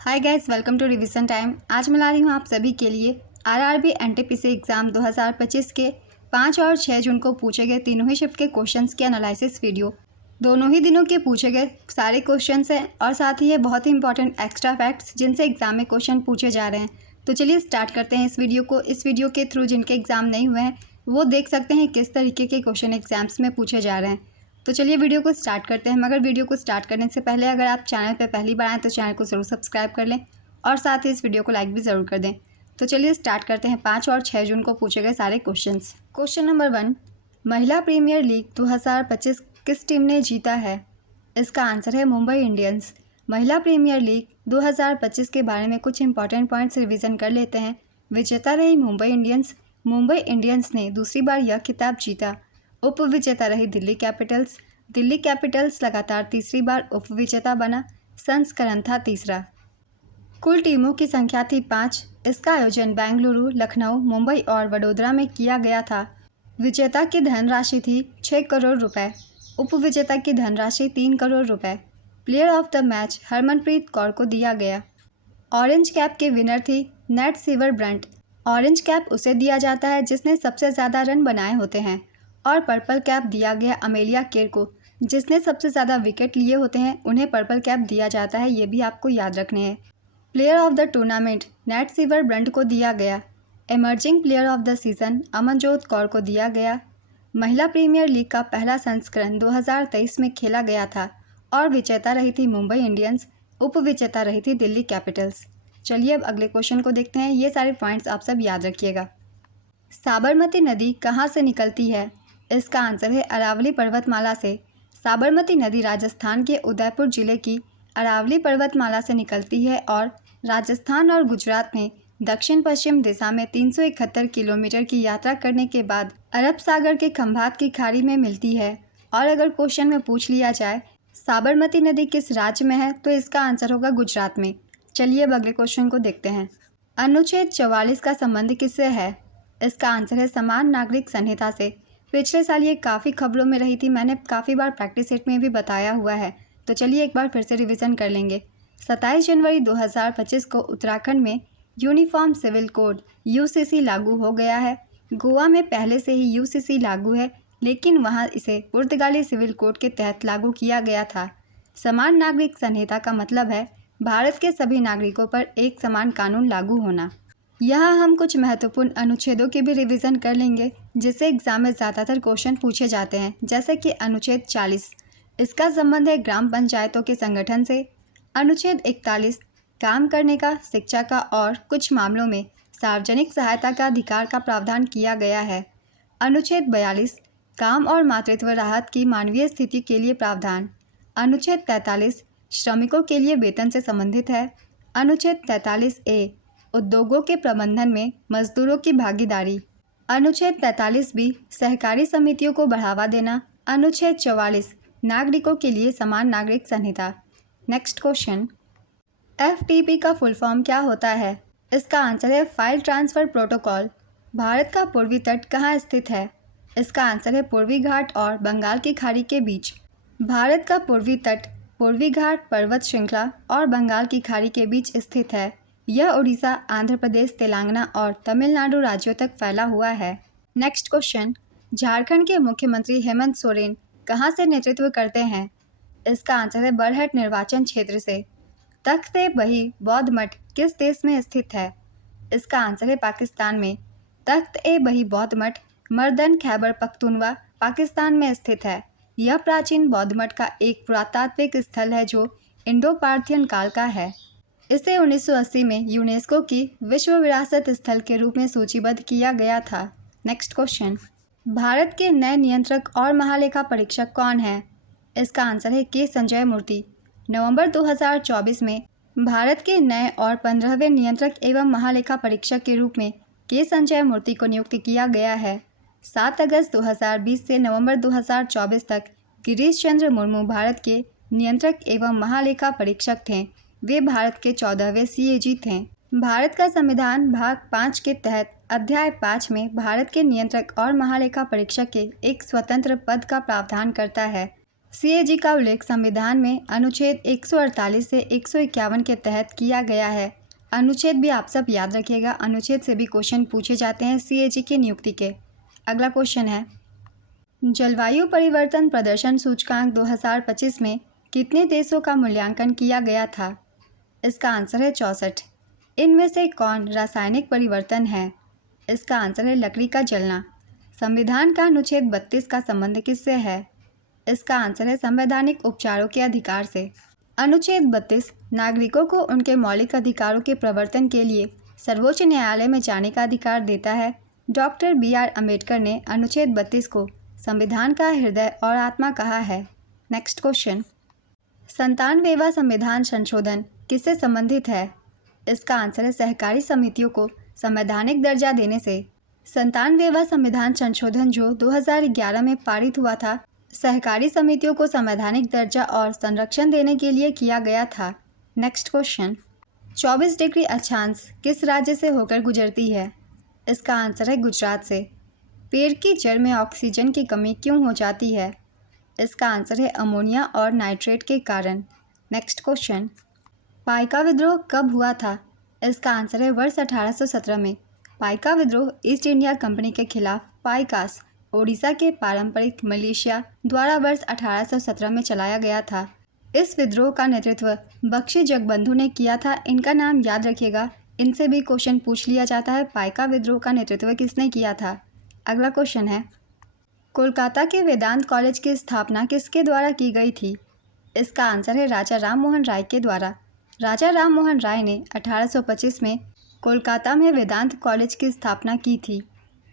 Hi guys, welcome to revision time. आज मैं ला रही हूँ आप सभी के लिए आरआरबी एनटीपीसी एग्ज़ाम 2025 के 5 और 6 जून को पूछे गए तीनों ही शिफ्ट के क्वेश्चंस के एनालिसिस वीडियो। दोनों ही दिनों के पूछे गए सारे क्वेश्चंस हैं और साथ ही ये बहुत ही इंपॉर्टेंट एक्स्ट्रा फैक्ट्स जिनसे एग्जाम में क्वेश्चन पूछे जा रहे हैं। तो चलिए स्टार्ट करते हैं इस वीडियो को। इस वीडियो के थ्रू जिनके एग्ज़ाम नहीं हुए हैं वो देख सकते हैं किस तरीके के क्वेश्चन एग्जाम्स में पूछे जा रहे हैं। तो चलिए वीडियो को स्टार्ट करते हैं। मगर वीडियो को स्टार्ट करने से पहले अगर आप चैनल पर पहली बार आएँ तो चैनल को ज़रूर सब्सक्राइब कर लें और साथ ही इस वीडियो को लाइक भी ज़रूर कर दें। तो चलिए स्टार्ट करते हैं 5 और 6 जून को पूछे गए सारे क्वेश्चंस। क्वेश्चन नंबर 1, महिला प्रीमियर लीग 2025 किस टीम ने जीता है? इसका आंसर है मुंबई इंडियंस। महिला प्रीमियर लीग 2025 के बारे में कुछ इंपॉर्टेंट पॉइंट्स रिवीजन कर लेते हैं। विजेता रही मुंबई इंडियंस। मुंबई इंडियंस ने दूसरी बार यह खिताब जीता। उप विजेता रही दिल्ली कैपिटल्स। दिल्ली कैपिटल्स लगातार तीसरी बार उप विजेता बना। संस्करण था तीसरा। कुल टीमों की संख्या थी 5। इसका आयोजन बेंगलुरु, लखनऊ, मुंबई और वडोदरा में किया गया था। विजेता की धनराशि थी 6 करोड़ रुपए। उप विजेता की धनराशि 3 करोड़ रुपए। Player of the match Harmanpreet Kaur को दिया गया। ऑरेंज कैप के विनर थी net sewer Brunt. Orange cap उसे दिया जाता है जिसने सबसे ज़्यादा रन बनाए होते हैं और पर्पल कैप दिया गया अमेलिया केर को जिसने सबसे ज़्यादा विकेट लिए होते हैं। उन्हें पर्पल कैप दिया जाता है, ये भी आपको याद रखने हैं। Player of the tournament net sewer Brunt को दिया गया। Emerging player of the season Amanjot Kaur को दिया गया। महिला प्रीमियर लीग का पहला संस्करण 2023 में खेला गया था और विजेता रही थी मुंबई इंडियंस। उप विजेता रही थी दिल्ली कैपिटल्स। चलिए अब अगले क्वेश्चन को देखते हैं। ये सारे पॉइंट्स आप सब याद रखिएगा। साबरमती नदी कहाँ से निकलती है? इसका आंसर है अरावली पर्वतमाला से। साबरमती नदी राजस्थान के उदयपुर जिले की अरावली पर्वतमाला से निकलती है और राजस्थान और गुजरात में दक्षिण पश्चिम दिशा में 371 किलोमीटर की यात्रा करने के बाद अरब सागर के खंभात की खाड़ी में मिलती है। और अगर क्वेश्चन में पूछ लिया जाए साबरमती नदी किस राज्य में है तो इसका आंसर होगा गुजरात में। चलिए अब अगले क्वेश्चन को देखते हैं। अनुच्छेद 44 का संबंध किससे है? इसका आंसर है समान नागरिक संहिता से। पिछले साल ये काफ़ी खबरों में रही थी, मैंने काफ़ी बार प्रैक्टिस सेट में भी बताया हुआ है। तो चलिए एक बार फिर से रिवीजन कर लेंगे। 27 जनवरी 2025 को उत्तराखंड में यूनिफॉर्म सिविल कोड यूसीसी लागू हो गया है। गोवा में पहले से ही यूसीसी लागू है लेकिन वहां इसे पुर्तगाली सिविल कोड के तहत लागू किया गया था। समान नागरिक संहिता का मतलब है भारत के सभी नागरिकों पर एक समान कानून लागू होना। यहाँ हम कुछ महत्वपूर्ण अनुच्छेदों की भी रिवीजन कर लेंगे जिससे एग्जाम में ज़्यादातर क्वेश्चन पूछे जाते हैं, जैसे कि अनुच्छेद 40, इसका संबंध है ग्राम पंचायतों के संगठन से। अनुच्छेद 41, काम करने का, शिक्षा का और कुछ मामलों में सार्वजनिक सहायता का अधिकार का प्रावधान किया गया है। अनुच्छेद 42, काम और मातृत्व राहत की मानवीय स्थिति के लिए प्रावधान। अनुच्छेद 43, श्रमिकों के लिए वेतन से संबंधित है। अनुच्छेद 43A, उद्योगों के प्रबंधन में मजदूरों की भागीदारी। अनुच्छेद 43B, सहकारी समितियों को बढ़ावा देना। अनुच्छेद 44, नागरिकों के लिए समान नागरिक संहिता। नेक्स्ट क्वेश्चन, FTP का फुल फॉर्म क्या होता है? इसका आंसर है फाइल ट्रांसफ़र प्रोटोकॉल। भारत का पूर्वी तट कहाँ स्थित है? इसका आंसर है पूर्वी घाट और बंगाल की खाड़ी के बीच। भारत का पूर्वी तट पूर्वी घाट पर्वत श्रृंखला और बंगाल की खाड़ी के बीच स्थित है। यह उड़ीसा, आंध्र प्रदेश, तेलंगाना और तमिलनाडु राज्यों तक फैला हुआ है। नेक्स्ट क्वेश्चन, झारखंड के मुख्यमंत्री हेमंत सोरेन कहाँ से नेतृत्व करते हैं? इसका आंसर है बरहट निर्वाचन क्षेत्र से। तख्त-ए-बही बौद्ध मठ किस देश में स्थित है? इसका आंसर है पाकिस्तान में। तख्त-ए-बही बौद्ध मठ मर्दन खैबर पख्तूनवा पाकिस्तान में स्थित है। यह प्राचीन बौद्ध मठ का एक पुरातात्विक स्थल है जो इंडो पार्थियन काल का है। इसे 1980 में यूनेस्को की विश्व विरासत स्थल के रूप में सूचीबद्ध किया गया था। नेक्स्ट क्वेश्चन, भारत के नए नियंत्रक और महालेखा परीक्षक कौन है? इसका आंसर है के संजय मूर्ति। नवंबर 2024 में भारत के नए और 15वें नियंत्रक एवं महालेखा परीक्षक के रूप में के संजय मूर्ति को नियुक्त किया गया है। 7 अगस्त 2020 से नवंबर 2024 तक गिरीश चंद्र मुर्मू भारत के नियंत्रक एवं महालेखा परीक्षक थे। वे भारत के 14वें CAG थे। भारत का संविधान भाग 5 के तहत अध्याय 5 में भारत के नियंत्रक और महालेखा परीक्षक के एक स्वतंत्र पद का प्रावधान करता है। सीएजी का उल्लेख संविधान में अनुच्छेद 148 से 151 के तहत किया गया है। अनुच्छेद भी आप सब याद रखिएगा, अनुच्छेद से भी क्वेश्चन पूछे जाते हैं सीएजी की नियुक्ति के। अगला क्वेश्चन है, जलवायु परिवर्तन प्रदर्शन सूचकांक 2025 में कितने देशों का मूल्यांकन किया गया था? इसका आंसर है 64। इनमें से कौन रासायनिक परिवर्तन है? इसका आंसर है लकड़ी का जलना। संविधान का अनुच्छेद 32 का संबंध किससे है? इसका आंसर है संवैधानिक उपचारों के अधिकार से। अनुच्छेद 32 नागरिकों को उनके मौलिक अधिकारों के प्रवर्तन के लिए सर्वोच्च न्यायालय में जाने का अधिकार देता है। डॉक्टर BR अम्बेडकर ने अनुच्छेद 32 को संविधान का हृदय और आत्मा कहा है। नेक्स्ट क्वेश्चन, 97वां संविधान संशोधन किससे संबंधित है? इसका आंसर है सहकारी समितियों को संवैधानिक दर्जा देने से। 97वां संविधान संशोधन जो 2011 में पारित हुआ था, सहकारी समितियों को संवैधानिक दर्जा और संरक्षण देने के लिए किया गया था। नेक्स्ट क्वेश्चन, 24 डिग्री अक्षांश किस राज्य से होकर गुजरती है? इसका आंसर है गुजरात से। पेड़ की जड़ में ऑक्सीजन की कमी क्यों हो जाती है? इसका आंसर है अमोनिया और नाइट्रेट के कारण। नेक्स्ट क्वेश्चन, पाइका विद्रोह कब हुआ था? इसका आंसर है वर्ष 1817 में। पाइका विद्रोह ईस्ट इंडिया कंपनी के खिलाफ पाइकास, ओडिशा के पारंपरिक मिलिशिया द्वारा वर्ष 1817 में चलाया गया था। इस विद्रोह का नेतृत्व बख्शी जगबंधु ने किया था। इनका नाम याद रखिएगा, इनसे भी क्वेश्चन पूछ लिया जाता है, पाइका विद्रोह का नेतृत्व किसने किया था। अगला क्वेश्चन है, कोलकाता के वेदांत कॉलेज की स्थापना किसके द्वारा की गई थी? इसका आंसर है राजा राम मोहन राय के द्वारा। राजा राम मोहन राय ने 1825 में कोलकाता में वेदांत कॉलेज की स्थापना की थी।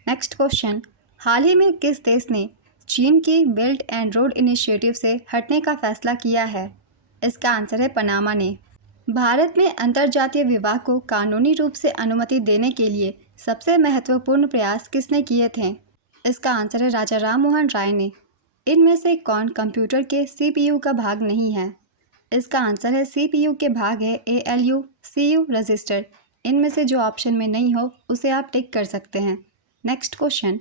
नेक्स्ट क्वेश्चन, हाल ही में किस देश ने चीन की बेल्ट एंड रोड इनिशिएटिव से हटने का फैसला किया है? इसका आंसर है पनामा ने। भारत में अंतर्जातीय विवाह को कानूनी रूप से अनुमति देने के लिए सबसे महत्वपूर्ण प्रयास किसने किए थे? इसका आंसर है राजा राम मोहन राय ने। इनमें से कौन कंप्यूटर के CPU का भाग नहीं है? इसका आंसर है CPU के भाग है ALU, CU रजिस्टर। इनमें से जो ऑप्शन में नहीं हो उसे आप टिक कर सकते हैं। नेक्स्ट क्वेश्चन,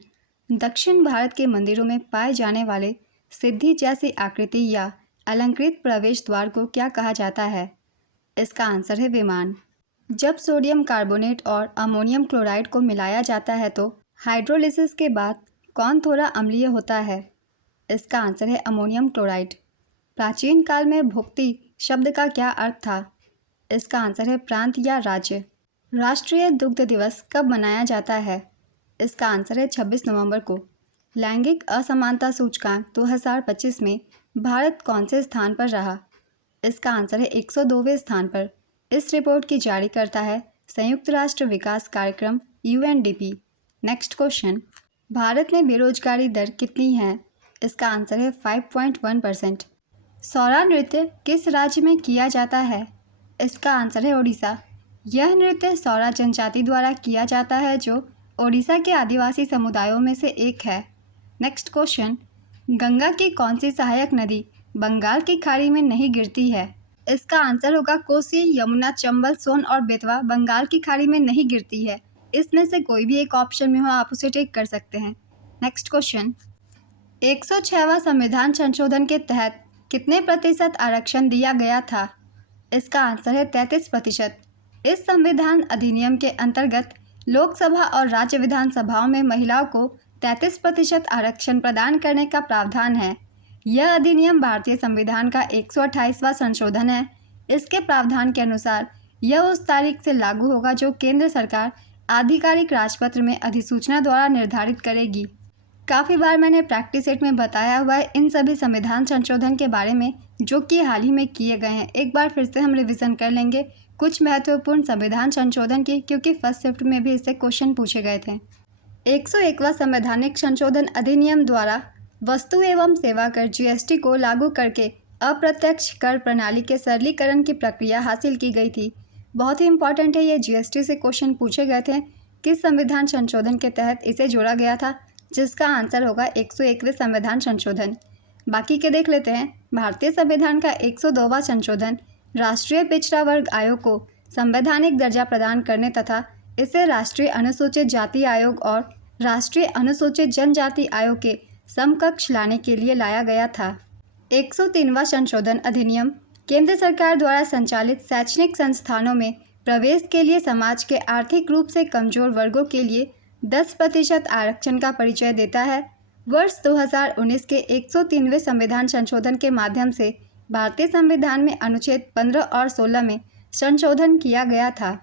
दक्षिण भारत के मंदिरों में पाए जाने वाले सिद्धि जैसी आकृति या अलंकृत प्रवेश द्वार को क्या कहा जाता है? इसका आंसर है विमान। जब सोडियम कार्बोनेट और अमोनियम क्लोराइड को मिलाया जाता है तो हाइड्रोलिसिस के बाद कौन थोड़ा अम्लीय होता है? इसका आंसर है अमोनियम क्लोराइड। प्राचीन काल में भुक्ति शब्द का क्या अर्थ था? इसका आंसर है प्रांत या राज्य। राष्ट्रीय दुग्ध दिवस कब मनाया जाता है? इसका आंसर है 26 नवंबर को। लैंगिक असमानता सूचकांक 2025 में भारत कौन से स्थान पर रहा? इसका आंसर है 102वें स्थान पर। इस रिपोर्ट की जारी करता है संयुक्त राष्ट्र विकास कार्यक्रम UNDP। नेक्स्ट क्वेश्चन, भारत में बेरोजगारी दर कितनी है? इसका आंसर है 5.1%। सौरा नृत्य किस राज्य में किया जाता है? इसका आंसर है ओडिशा। यह नृत्य सौरा जनजाति द्वारा किया जाता है जो ओडिशा के आदिवासी समुदायों में से एक है। नेक्स्ट क्वेश्चन, गंगा की कौन सी सहायक नदी बंगाल की खाड़ी में नहीं गिरती है? इसका आंसर होगा कोसी, यमुना, चंबल, सोन और बेतवा बंगाल की खाड़ी में नहीं गिरती है। इसमें से कोई भी एक ऑप्शन में हो आप उसे टिक कर सकते हैं। नेक्स्ट क्वेश्चन, 106वां संविधान संशोधन के तहत कितने प्रतिशत आरक्षण दिया गया था? इसका आंसर है 33%। इस संविधान अधिनियम के अंतर्गत लोकसभा और राज्य विधानसभाओं में महिलाओं को 33% आरक्षण प्रदान करने का प्रावधान है। यह अधिनियम भारतीय संविधान का 128वां संशोधन है। इसके प्रावधान के अनुसार यह उस तारीख से लागू होगा जो केंद्र सरकार आधिकारिक राजपत्र में अधिसूचना द्वारा निर्धारित करेगी। काफ़ी बार मैंने प्रैक्टिस सेट में बताया हुआ है इन सभी संविधान संशोधन के बारे में जो कि हाल ही में किए गए हैं। एक बार फिर से हम रिवीजन कर लेंगे कुछ महत्वपूर्ण संविधान संशोधन की, क्योंकि फर्स्ट शिफ्ट में भी इससे क्वेश्चन पूछे गए थे। 101वां संवैधानिक संशोधन अधिनियम द्वारा वस्तु एवं सेवा कर GST को लागू करके अप्रत्यक्ष कर प्रणाली के सरलीकरण की प्रक्रिया हासिल की गई थी। बहुत ही इंपॉर्टेंट है, ये GST से क्वेश्चन पूछे गए थे। किस संविधान संशोधन के तहत इसे जोड़ा गया था? जिसका आंसर होगा 101वें संविधान संशोधन। बाकी के देख लेते हैं। भारतीय संविधान का 102वां संशोधन राष्ट्रीय पिछड़ा वर्ग आयोग को संवैधानिक दर्जा प्रदान करने तथा इसे राष्ट्रीय अनुसूचित जाति आयोग और राष्ट्रीय अनुसूचित जनजाति आयोग के समकक्ष लाने के लिए लाया गया था। 103वां संशोधन अधिनियम केंद्र सरकार द्वारा संचालित शैक्षणिक संस्थानों में प्रवेश के लिए समाज के आर्थिक रूप से कमजोर वर्गों के लिए 10% आरक्षण का परिचय देता है। वर्ष 2019 के 103वें संविधान संशोधन के माध्यम से भारतीय संविधान में अनुच्छेद 15 और 16 में संशोधन किया गया था।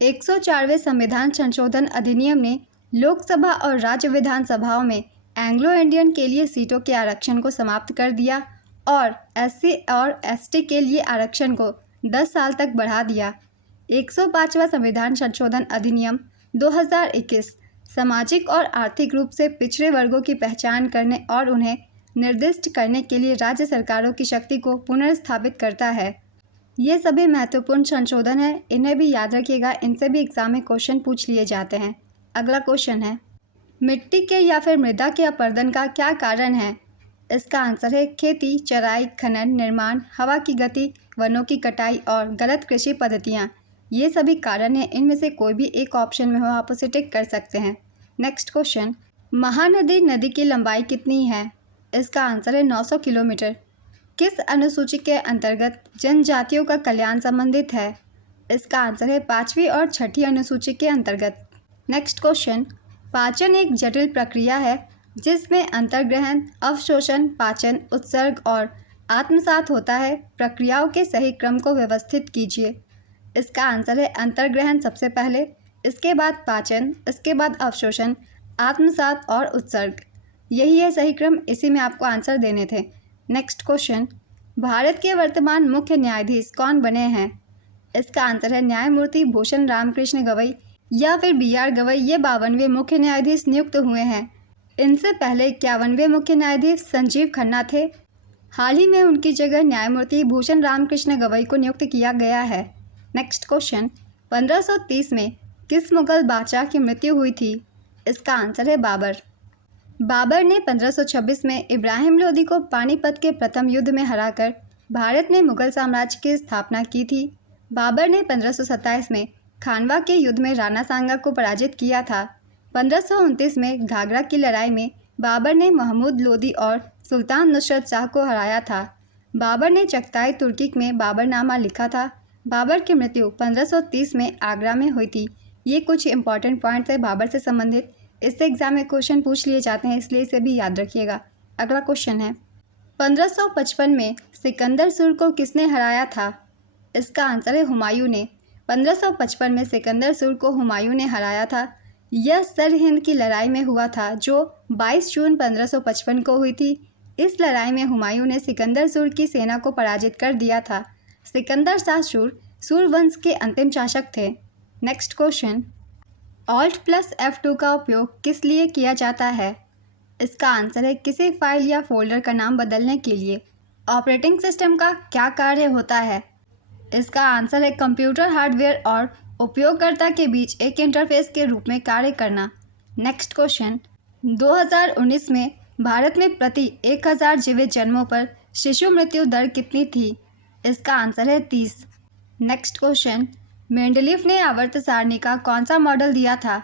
104वें संविधान संशोधन अधिनियम ने लोकसभा और राज्य विधानसभाओं में एंग्लो इंडियन के लिए सीटों के आरक्षण को समाप्त कर दिया और एससी और एसटी के लिए आरक्षण को 10 साल तक बढ़ा दिया। 105वां संविधान संशोधन अधिनियम 2021 सामाजिक और आर्थिक रूप से पिछड़े वर्गों की पहचान करने और उन्हें निर्दिष्ट करने के लिए राज्य सरकारों की शक्ति को पुनर्स्थापित करता है। ये सभी महत्वपूर्ण संशोधन हैं, इन्हें भी याद रखिएगा, इनसे भी एग्जाम में क्वेश्चन पूछ लिए जाते हैं। अगला क्वेश्चन है, मिट्टी के या फिर मृदा के अपरदन का क्या कारण है? इसका आंसर है खेती, चराई, खनन, निर्माण, हवा की गति, वनों की कटाई और गलत कृषि पद्धतियाँ। ये सभी कारण हैं, इनमें से कोई भी एक ऑप्शन में हो आप उसे टिक कर सकते हैं। नेक्स्ट क्वेश्चन, महानदी नदी की लंबाई कितनी है? इसका आंसर है 900 किलोमीटर। किस अनुसूची के अंतर्गत जनजातियों का कल्याण संबंधित है? इसका आंसर है 5वीं और 6ठी अनुसूची के अंतर्गत। नेक्स्ट क्वेश्चन, पाचन एक जटिल प्रक्रिया है जिसमें अंतर्ग्रहण, अवशोषण, पाचन, उत्सर्ग और आत्मसात होता है। प्रक्रियाओं के सही क्रम को व्यवस्थित कीजिए। इसका आंसर है अंतर्ग्रहण सबसे पहले, इसके बाद पाचन, इसके बाद अवशोषण, आत्मसात और उत्सर्ग। यही है सही क्रम, इसी में आपको आंसर देने थे। नेक्स्ट क्वेश्चन, भारत के वर्तमान मुख्य न्यायाधीश कौन बने हैं? इसका आंसर है न्यायमूर्ति भूषण रामकृष्ण गवई या फिर BR गवई। ये 52वें मुख्य न्यायाधीश नियुक्त हुए हैं। इनसे पहले 51वें मुख्य न्यायाधीश संजीव खन्ना थे। हाल ही में उनकी जगह न्यायमूर्ति भूषण रामकृष्ण गवई को नियुक्त किया गया है। नेक्स्ट क्वेश्चन, 1530 में किस मुगल बादशाह की मृत्यु हुई थी? इसका आंसर है बाबर। बाबर ने 1526 में इब्राहिम लोदी को पानीपत के प्रथम युद्ध में हराकर भारत में मुगल साम्राज्य की स्थापना की थी। बाबर ने 1527 में खानवा के युद्ध में राणा सांगा को पराजित किया था। 1529 में घाघरा की लड़ाई में बाबर ने महमूद लोदी और सुल्तान नुसरत शाह को हराया था। बाबर ने चगताई तुर्की में बाबरनामा लिखा था। बाबर की मृत्यु 1530 में आगरा में हुई थी। ये कुछ इंपॉर्टेंट पॉइंट्स है बाबर से संबंधित, इससे एग्जाम में क्वेश्चन पूछ लिए जाते हैं, इसलिए इसे भी याद रखिएगा। अगला क्वेश्चन है, 1555 में सिकंदर सुर को किसने हराया था? इसका आंसर है हुमायूं ने। 1555 में सिकंदर सुर को हुमायूं ने हराया था। यह सरहिंद की लड़ाई में हुआ था जो 22 जून 1555 को हुई थी। इस लड़ाई में हुमायूं ने सिकंदर सुर की सेना को पराजित कर दिया था। सिकंदर शाह सुर वंश के अंतिम शासक थे। नेक्स्ट क्वेश्चन, Alt+F2 का उपयोग किस लिए किया जाता है? इसका आंसर है किसी फाइल या फोल्डर का नाम बदलने के लिए। ऑपरेटिंग सिस्टम का क्या कार्य होता है? इसका आंसर है कंप्यूटर हार्डवेयर और उपयोगकर्ता के बीच एक इंटरफेस के रूप में कार्य करना। नेक्स्ट क्वेश्चन, 2019 में भारत में प्रति 1000 जीवित जन्मों पर शिशु मृत्यु दर कितनी थी? इसका आंसर है 30। नेक्स्ट क्वेश्चन, मेंडलीफ ने आवर्त सारणी का कौन सा मॉडल दिया था?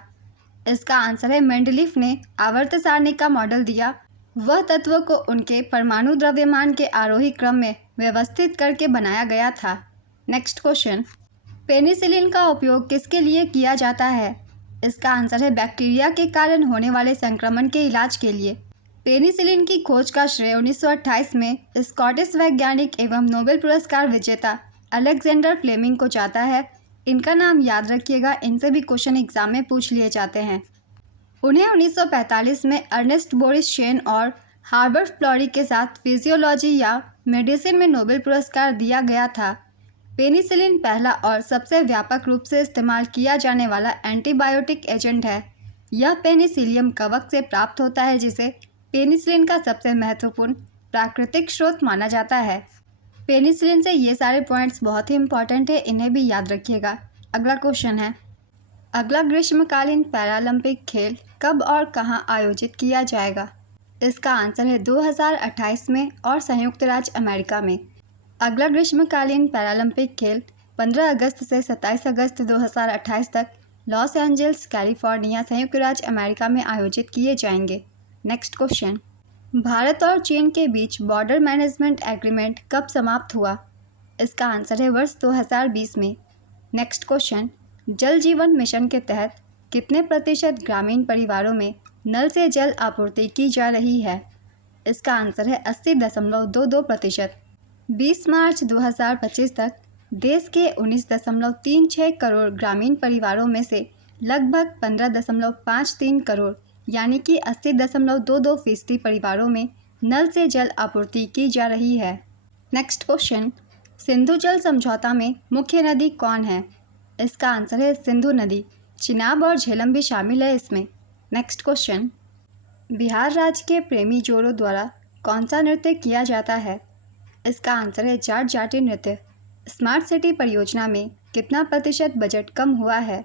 इसका आंसर है मेंडलीफ ने आवर्त सारणी का मॉडल दिया वह तत्वों को उनके परमाणु द्रव्यमान के आरोही क्रम में व्यवस्थित करके बनाया गया था। नेक्स्ट क्वेश्चन, पेनिसिलिन का उपयोग किसके लिए किया जाता है? इसका आंसर है बैक्टीरिया के कारण होने वाले संक्रमण के इलाज के लिए। पेनिसिलिन की खोज का श्रेय 1928 में स्कॉटिश वैज्ञानिक एवं नोबेल पुरस्कार विजेता अलेक्जेंडर फ्लेमिंग को जाता है। इनका नाम याद रखिएगा, इनसे भी क्वेश्चन एग्जाम में पूछ लिए जाते हैं। उन्हें 1945 में अर्नेस्ट बोरिस शेन और हार्बर्ट फ्लोरी के साथ फिजियोलॉजी या मेडिसिन में नोबेल पुरस्कार दिया गया था। पेनिसिलिन पहला और सबसे व्यापक रूप से इस्तेमाल किया जाने वाला एंटीबायोटिक एजेंट है। यह पेनिसिलियम कवक से प्राप्त होता है जिसे पेनिसिलिन का सबसे महत्वपूर्ण प्राकृतिक स्रोत माना जाता है। पेनिसिलिन से ये सारे पॉइंट्स बहुत ही इंपॉर्टेंट है, इन्हें भी याद रखिएगा। अगला क्वेश्चन है, अगला ग्रीष्मकालीन पैरालंपिक खेल कब और कहां आयोजित किया जाएगा? इसका आंसर है 2028 में और संयुक्त राज्य अमेरिका में। अगला ग्रीष्मकालीन पैरालंपिक खेल 15 अगस्त से 27 अगस्त 2028 तक लॉस एंजल्स, कैलिफोर्निया, संयुक्त राज्य अमेरिका में आयोजित किए जाएंगे। नेक्स्ट क्वेश्चन, भारत और चीन के बीच बॉर्डर मैनेजमेंट एग्रीमेंट कब समाप्त हुआ? इसका आंसर है वर्ष 2020 में। नेक्स्ट क्वेश्चन, जल जीवन मिशन के तहत कितने प्रतिशत ग्रामीण परिवारों में नल से जल आपूर्ति की जा रही है? इसका आंसर है 80.22%। 20 मार्च 2025 तक देश के 19.36 करोड़ ग्रामीण परिवारों में से लगभग 15.53 करोड़ यानी कि 80.22% परिवारों में नल से जल आपूर्ति की जा रही है। नेक्स्ट क्वेश्चन, सिंधु जल समझौता में मुख्य नदी कौन है? इसका आंसर है सिंधु नदी। चिनाब और झेलम भी शामिल है इसमें। नेक्स्ट क्वेश्चन, बिहार राज्य के प्रेमी जोड़ों द्वारा कौन सा नृत्य किया जाता है? इसका आंसर है जाट जाटी नृत्य। स्मार्ट सिटी परियोजना में कितना प्रतिशत बजट कम हुआ है?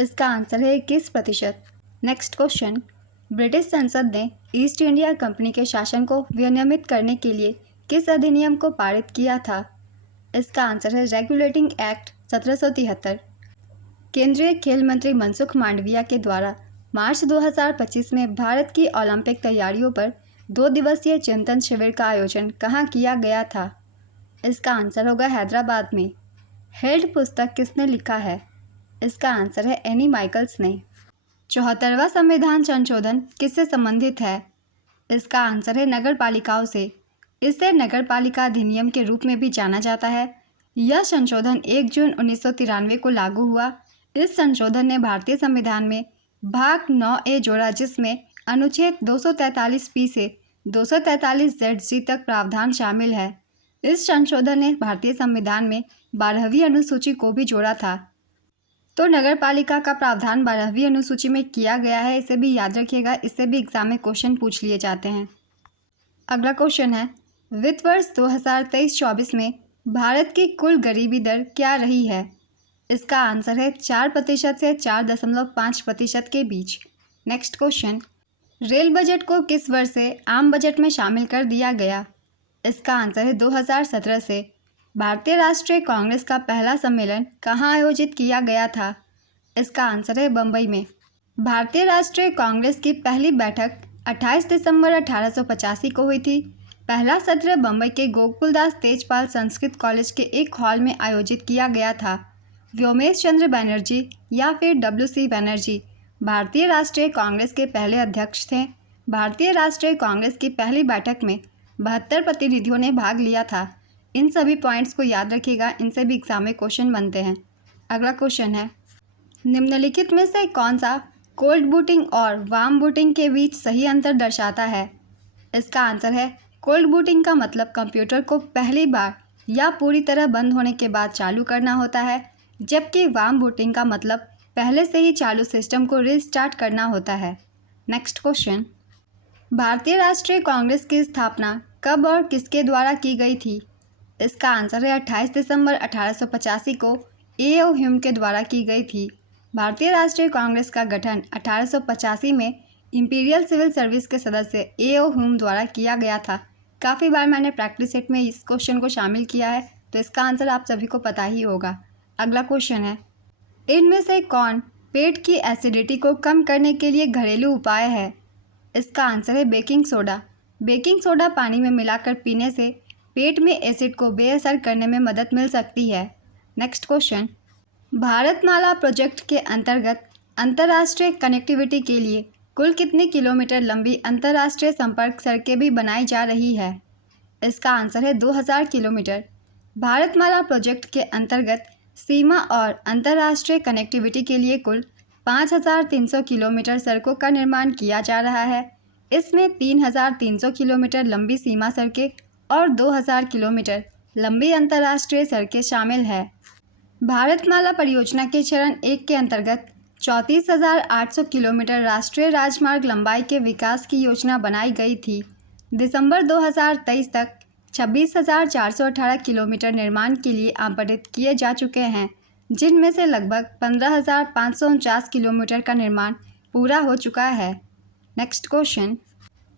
इसका आंसर है 21%। नेक्स्ट क्वेश्चन, ब्रिटिश संसद ने ईस्ट इंडिया कंपनी के शासन को विनियमित करने के लिए किस अधिनियम को पारित किया था? इसका आंसर है रेगुलेटिंग एक्ट 1773। केंद्रीय खेल मंत्री मनसुख मांडविया के द्वारा मार्च 2025 में भारत की ओलंपिक तैयारियों पर 2 दिवसीय चिंतन शिविर का आयोजन कहाँ किया गया था? इसका आंसर होगा हैदराबाद में। हेल्ड पुस्तक किसने लिखा है? इसका आंसर है एनी माइकल्स ने। 74वां संविधान संशोधन किससे संबंधित है? इसका आंसर है नगर पालिकाओं से। इसे नगर पालिका अधिनियम के रूप में भी जाना जाता है। यह संशोधन 1 जून 1993 को लागू हुआ। इस संशोधन ने भारतीय संविधान में भाग 9A जोड़ा, जिसमें अनुच्छेद 243 से 243 तक प्रावधान शामिल है। इस संशोधन ने भारतीय संविधान में 12वीं अनुसूची को भी जोड़ा था। तो नगर पालिका का प्रावधान 12वीं अनुसूची में किया गया है, इसे भी याद रखिएगा, इससे भी एग्जाम में क्वेश्चन पूछ लिए जाते हैं। अगला क्वेश्चन है, वित्त वर्ष 2023-24 में भारत की कुल गरीबी दर क्या रही है? इसका आंसर है 4% से 4.5% के बीच। नेक्स्ट क्वेश्चन, रेल बजट को किस वर्ष से आम बजट में शामिल कर दिया गया? इसका आंसर है 2017 से। भारतीय राष्ट्रीय कांग्रेस का पहला सम्मेलन कहाँ आयोजित किया गया था? इसका आंसर है बम्बई में। भारतीय राष्ट्रीय कांग्रेस की पहली बैठक 28 दिसंबर 1885 को हुई थी। पहला सत्र बम्बई के गोकुलदास तेजपाल संस्कृत कॉलेज के एक हॉल में आयोजित किया गया था। व्योमेश चंद्र बनर्जी या फिर WC बनर्जी भारतीय राष्ट्रीय कांग्रेस के पहले अध्यक्ष थे। भारतीय राष्ट्रीय कांग्रेस की पहली बैठक में 72 प्रतिनिधियों ने भाग लिया था। इन सभी पॉइंट्स को याद रखिएगा, इनसे भी एग्जाम में क्वेश्चन बनते हैं। अगला क्वेश्चन है, निम्नलिखित में से कौन सा कोल्ड बूटिंग और वार्म बूटिंग के बीच सही अंतर दर्शाता है? इसका आंसर है कोल्ड बूटिंग का मतलब कंप्यूटर को पहली बार या पूरी तरह बंद होने के बाद चालू करना होता है, जबकि वार्म बूटिंग का मतलब पहले से ही चालू सिस्टम को रिस्टार्ट करना होता है। नेक्स्ट क्वेश्चन, भारतीय राष्ट्रीय कांग्रेस की स्थापना कब और किसके द्वारा की गई थी? इसका आंसर है 28 दिसंबर 1885 को A.O. ह्यूम के द्वारा की गई थी। भारतीय राष्ट्रीय कांग्रेस का गठन 1885 में इंपीरियल सिविल सर्विस के सदस्य A.O. ह्यूम द्वारा किया गया था। काफ़ी बार मैंने प्रैक्टिस सेट में इस क्वेश्चन को शामिल किया है, तो इसका आंसर आप सभी को पता ही होगा। अगला क्वेश्चन है, इनमें से कौन पेट की एसिडिटी को कम करने के लिए घरेलू उपाय है? इसका आंसर है बेकिंग सोडा। बेकिंग सोडा पानी में मिलाकर पीने से पेट में एसिड को बेअसर करने में मदद मिल सकती है। नेक्स्ट क्वेश्चन, भारतमाला प्रोजेक्ट के अंतर्गत अंतर्राष्ट्रीय कनेक्टिविटी के लिए कुल कितने किलोमीटर लंबी अंतर्राष्ट्रीय संपर्क सड़कें भी बनाई जा रही है? इसका आंसर है 2000 किलोमीटर। भारतमाला प्रोजेक्ट के अंतर्गत सीमा और अंतर्राष्ट्रीय कनेक्टिविटी के लिए कुल 5300 किलोमीटर सड़कों का निर्माण किया जा रहा है। इसमें 3300 किलोमीटर लंबी सीमा सड़कें और 2000 किलोमीटर लंबी अंतर्राष्ट्रीय सड़कें शामिल है। भारतमाला परियोजना के चरण 1 के अंतर्गत 34,800 किलोमीटर राष्ट्रीय राजमार्ग लंबाई के विकास की योजना बनाई गई थी। दिसंबर 2023 तक 26,418 किलोमीटर निर्माण के लिए आवंटित किए जा चुके हैं, जिनमें से लगभग 15,549 किलोमीटर का निर्माण पूरा हो चुका है। नेक्स्ट क्वेश्चन,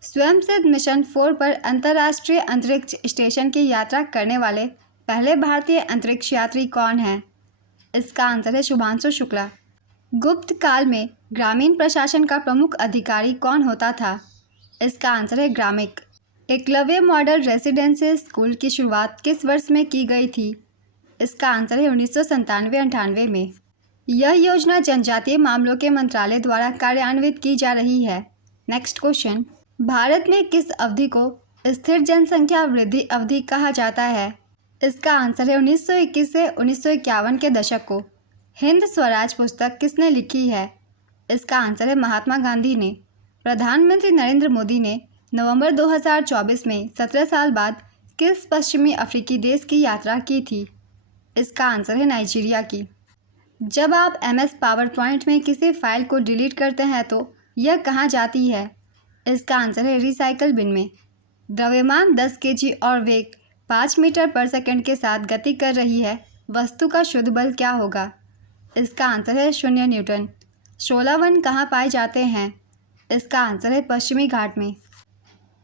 स्वयंसिद्ध मिशन 4 पर अंतर्राष्ट्रीय अंतरिक्ष स्टेशन की यात्रा करने वाले पहले भारतीय अंतरिक्ष यात्री कौन हैं? इसका आंसर है शुभांशु शुक्ला। गुप्त काल में ग्रामीण प्रशासन का प्रमुख अधिकारी कौन होता था? इसका आंसर है ग्रामिक। एकलव्य मॉडल रेसिडेंशियल स्कूल की शुरुआत किस वर्ष में की गई थी? इसका आंसर है 1997-98 में। यह योजना जनजातीय मामलों के मंत्रालय द्वारा कार्यान्वित की जा रही है। नेक्स्ट क्वेश्चन, भारत में किस अवधि को स्थिर जनसंख्या वृद्धि अवधि कहा जाता है? इसका आंसर है 1921 से 1951 के दशक को। हिंद स्वराज पुस्तक किसने लिखी है? इसका आंसर है महात्मा गांधी ने। प्रधानमंत्री नरेंद्र मोदी ने नवंबर 2024 में 17 साल बाद किस पश्चिमी अफ्रीकी देश की यात्रा की थी? इसका आंसर है नाइजीरिया की। जब आप MS पावर पॉइंट में किसी फाइल को डिलीट करते हैं तो यह कहाँ जाती है? इसका आंसर है रिसाइकल बिन में। द्रव्यमान 10 kg और वेग 5 मीटर पर सेकंड के साथ गति कर रही है, वस्तु का शुद्ध बल क्या होगा? इसका आंसर है 0 न्यूटन। शोला वन कहाँ पाए जाते हैं? इसका आंसर है पश्चिमी घाट में।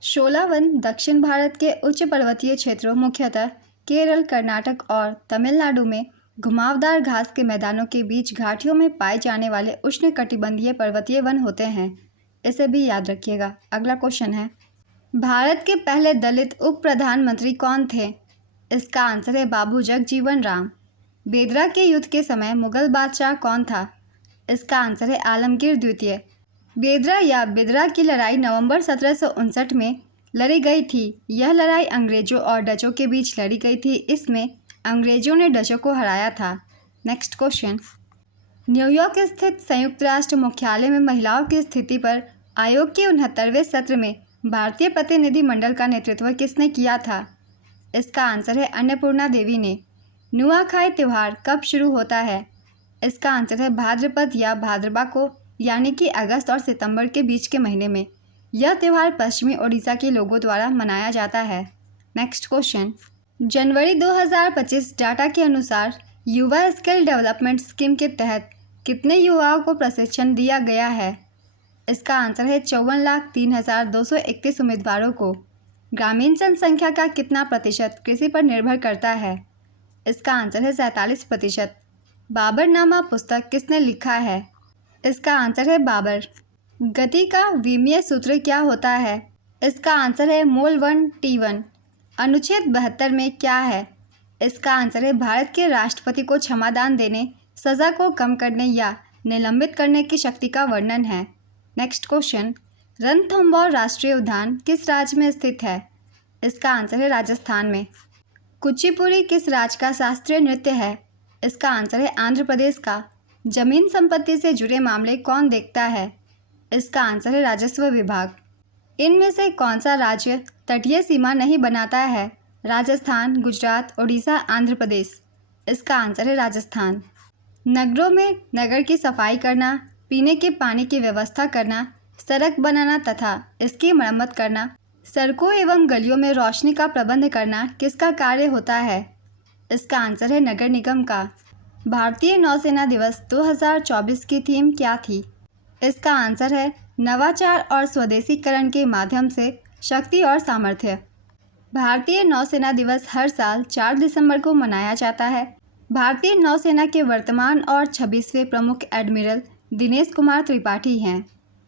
शोला वन दक्षिण भारत के उच्च पर्वतीय क्षेत्रों, मुख्यतः केरल, कर्नाटक और तमिलनाडु में घुमावदार घास के मैदानों के बीच घाटियों में पाए जाने वाले उष्णकटिबंधीय पर्वतीय वन होते हैं। इसे भी याद रखिएगा। अगला क्वेश्चन है, भारत के पहले दलित उप प्रधानमंत्री कौन थे? इसका आंसर है बाबू जगजीवन राम। बेदरा के युद्ध के समय मुगल बादशाह कौन था? इसका आंसर है आलमगीर द्वितीय। बेदरा या बिदरा की लड़ाई नवंबर 1759 में लड़ी गई थी। यह लड़ाई अंग्रेजों और डचों के बीच लड़ी गई थी। इसमें अंग्रेजों ने डचों को हराया था। नेक्स्ट क्वेश्चन, न्यूयॉर्क स्थित संयुक्त राष्ट्र मुख्यालय में महिलाओं की स्थिति पर आयोग के 69वें सत्र में भारतीय प्रतिनिधि मंडल का नेतृत्व किसने किया था? इसका आंसर है अन्नपूर्णा देवी ने। नुआखाई त्यौहार कब शुरू होता है? इसका आंसर है भाद्रपद या भाद्रवा को, यानी कि अगस्त और सितंबर के बीच के महीने में। यह त्यौहार पश्चिमी ओडिशा के लोगों द्वारा मनाया जाता है। नेक्स्ट क्वेश्चन, जनवरी 2025 डाटा के अनुसार युवा स्किल डेवलपमेंट स्कीम के तहत कितने युवाओं को प्रशिक्षण दिया गया है? इसका आंसर है 54,03,231 उम्मीदवारों को। ग्रामीण जनसंख्या का कितना प्रतिशत कृषि पर निर्भर करता है? इसका आंसर है 47%। बाबरनामा पुस्तक किसने लिखा है? इसका आंसर है बाबर। गति का विमीय सूत्र क्या होता है? इसका आंसर है मोल 1 T1। अनुच्छेद 72 में क्या है? इसका आंसर है भारत के राष्ट्रपति को क्षमादान देने, सज़ा को कम करने या निलंबित करने की शक्ति का वर्णन है। नेक्स्ट क्वेश्चन, रणथंभौर राष्ट्रीय उद्यान किस राज्य में स्थित है? इसका आंसर है राजस्थान में। कुचिपुड़ी किस राज्य का शास्त्रीय नृत्य है? इसका आंसर है आंध्र प्रदेश का। जमीन संपत्ति से जुड़े मामले कौन देखता है? इसका आंसर है राजस्व विभाग। इनमें से कौन सा राज्य तटीय सीमा नहीं बनाता है? राजस्थान, गुजरात, उड़ीसा, आंध्र प्रदेश। इसका आंसर है राजस्थान। नगरों में नगर की सफाई करना, पीने के पानी की व्यवस्था करना, सड़क बनाना तथा इसकी मरम्मत करना, सड़कों एवं गलियों में रोशनी का प्रबंध करना किसका कार्य होता है? इसका आंसर है नगर निगम का। भारतीय नौसेना दिवस 2024 की थीम क्या थी? इसका आंसर है नवाचार और स्वदेशीकरण के माध्यम से शक्ति और सामर्थ्य। भारतीय नौसेना दिवस हर साल 4 दिसंबर को मनाया जाता है। भारतीय नौसेना के वर्तमान और 26वें प्रमुख एडमिरल दिनेश कुमार त्रिपाठी हैं।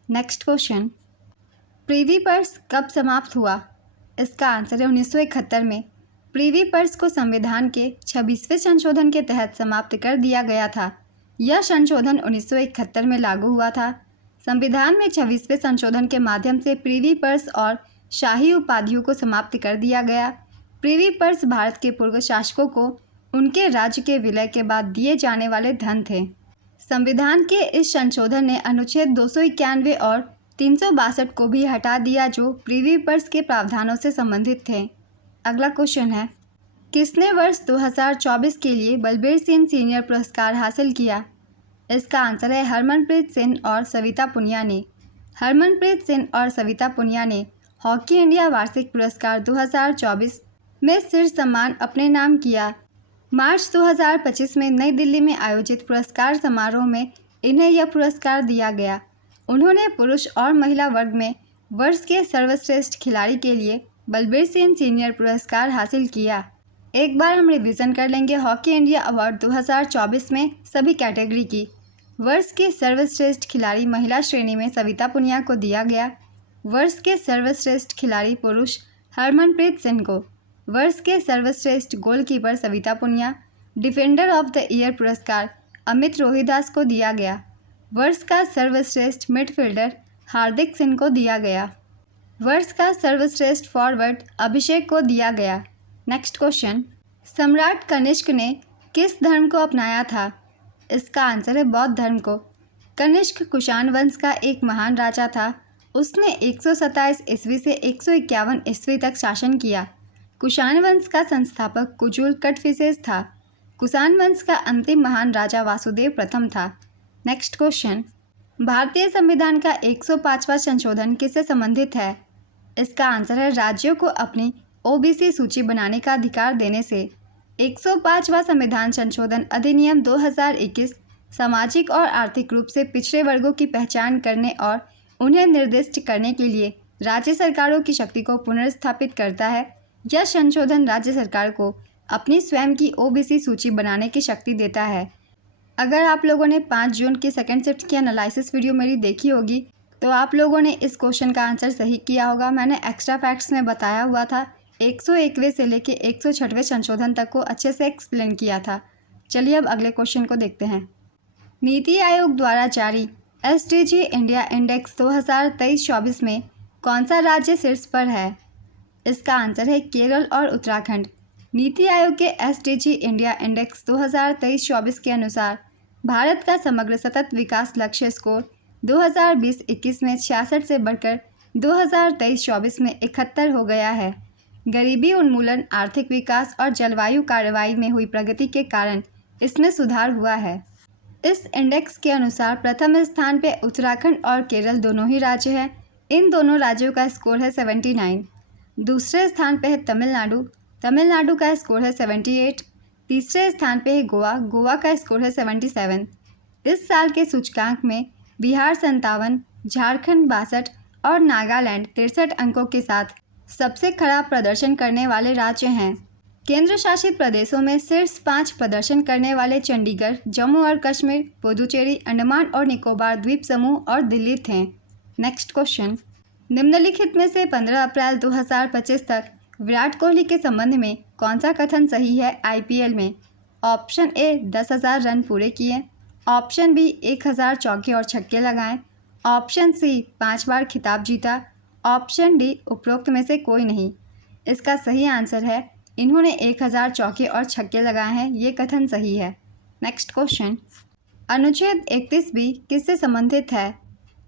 नेक्स्ट क्वेश्चन, प्रिवी पर्स कब समाप्त हुआ? इसका आंसर है 1971 में। प्रिवी पर्स को संविधान के 26वें संशोधन के तहत समाप्त कर दिया गया था। यह संशोधन 1971 में लागू हुआ था। संविधान में 26वें संशोधन के माध्यम से प्रिवी पर्स और शाही उपाधियों को समाप्त कर दिया गया। प्रिवी पर्स भारत के पूर्व शासकों को उनके राज्य के विलय के बाद दिए जाने वाले धन थे। संविधान के इस संशोधन ने अनुच्छेद 291 और 362 को भी हटा दिया जो प्रिवी पर्स के प्रावधानों से संबंधित थे। अगला क्वेश्चन है, किसने वर्ष 2024 के लिए बलबीर सिंह सीनियर पुरस्कार हासिल किया? इसका आंसर है हरमनप्रीत सिंह और सविता पुनिया ने। हरमनप्रीत सिंह और सविता पुनिया ने हॉकी इंडिया वार्षिक पुरस्कार 2024 में शीर्ष सम्मान अपने नाम किया। मार्च 2025 में नई दिल्ली में आयोजित पुरस्कार समारोह में इन्हें यह पुरस्कार दिया गया। उन्होंने पुरुष और महिला वर्ग में वर्ष के सर्वश्रेष्ठ खिलाड़ी के लिए बलबीर सिंह सीनियर पुरस्कार हासिल किया। एक बार हम रिवीजन कर लेंगे हॉकी इंडिया अवार्ड 2024 में सभी कैटेगरी की। वर्ष के सर्वश्रेष्ठ खिलाड़ी महिला श्रेणी में सविता पुनिया को दिया गया। वर्ष के सर्वश्रेष्ठ खिलाड़ी पुरुष हरमनप्रीत सिंह को, वर्ष के सर्वश्रेष्ठ goalkeeper Savita Punia, defender of the year पुरस्कार अमित रोहिदास को दिया गया। वर्ष का सर्वश्रेष्ठ मिडफील्डर हार्दिक सिंह को दिया गया। वर्ष का सर्वश्रेष्ठ फॉरवर्ड अभिषेक को दिया गया। नेक्स्ट क्वेश्चन, सम्राट कनिष्क ने किस धर्म को अपनाया था? इसका आंसर है बौद्ध धर्म को। कनिष्क कुषाण वंश का एक महान राजा था। उसने 127 ईस्वी से 151 ईस्वी तक शासन किया। कुषाण वंश का संस्थापक कुजुल कटफिसेस था। कुषाण वंश का अंतिम महान राजा वासुदेव प्रथम था। नेक्स्ट क्वेश्चन, भारतीय संविधान का 105वां संशोधन किससे संबंधित है? इसका आंसर है राज्यों को अपनी ओबीसी सूची बनाने का अधिकार देने से। 105वां संविधान संशोधन अधिनियम 2021 सामाजिक और आर्थिक रूप से पिछड़े वर्गों की पहचान करने और उन्हें निर्दिष्ट करने के लिए राज्य सरकारों की शक्ति को पुनर्स्थापित करता है। यह संशोधन राज्य सरकार को अपनी स्वयं की ओबीसी सूची बनाने की शक्ति देता है। अगर आप लोगों ने 5 जून की सेकंड शिफ्ट की एनालिसिस वीडियो मेरी देखी होगी तो आप लोगों ने इस क्वेश्चन का आंसर सही किया होगा। मैंने एक्स्ट्रा फैक्ट्स में बताया हुआ था, 101वें से लेके 106वें संशोधन तक को अच्छे से एक्सप्लेन किया था। चलिए अब अगले क्वेश्चन को देखते हैं। नीति आयोग द्वारा जारी एसडीजी इंडिया इंडेक्स 2023-24 में कौन सा राज्य शीर्ष पर है? इसका आंसर है केरल और उत्तराखंड। नीति आयोग के एसडीजी इंडिया इंडेक्स 2023-24 के अनुसार भारत का समग्र सतत विकास लक्ष्य स्कोर 2020-21 में 66 से बढ़कर 2023-24 में 71 हो गया है। गरीबी उन्मूलन, आर्थिक विकास और जलवायु कार्रवाई में हुई प्रगति के कारण इसमें सुधार हुआ है। इस इंडेक्स के अनुसार प्रथम स्थान पे उत्तराखंड और केरल दोनों ही राज्य हैं। इन दोनों राज्यों का स्कोर है 79। दूसरे स्थान पे है तमिलनाडु। तमिलनाडु का स्कोर है 78। तीसरे स्थान पे है गोवा। गोवा का स्कोर है 77। इस साल के सूचकांक में बिहार 57, झारखंड 62 और नागालैंड 63 अंकों के साथ सबसे खराब प्रदर्शन करने वाले राज्य हैं। केंद्र शासित प्रदेशों में शीर्ष 5 प्रदर्शन करने वाले चंडीगढ़, जम्मू और कश्मीर, पुदुचेरी, अंडमान और निकोबार द्वीप समूह और दिल्ली थे। नेक्स्ट क्वेश्चन, निम्नलिखित में से 15 अप्रैल 2025 तक विराट कोहली के संबंध में कौन सा कथन सही है आईपीएल में? ऑप्शन ए 10,000 रन पूरे किए, ऑप्शन बी 1,000 चौके और छक्के लगाए, ऑप्शन सी 5 बार खिताब जीता, ऑप्शन डी उपरोक्त में से कोई नहीं। इसका सही आंसर है इन्होंने 1,000 चौके और छक्के लगाए हैं। ये कथन सही है। नेक्स्ट क्वेश्चन, अनुच्छेद 31B किससे संबंधित है?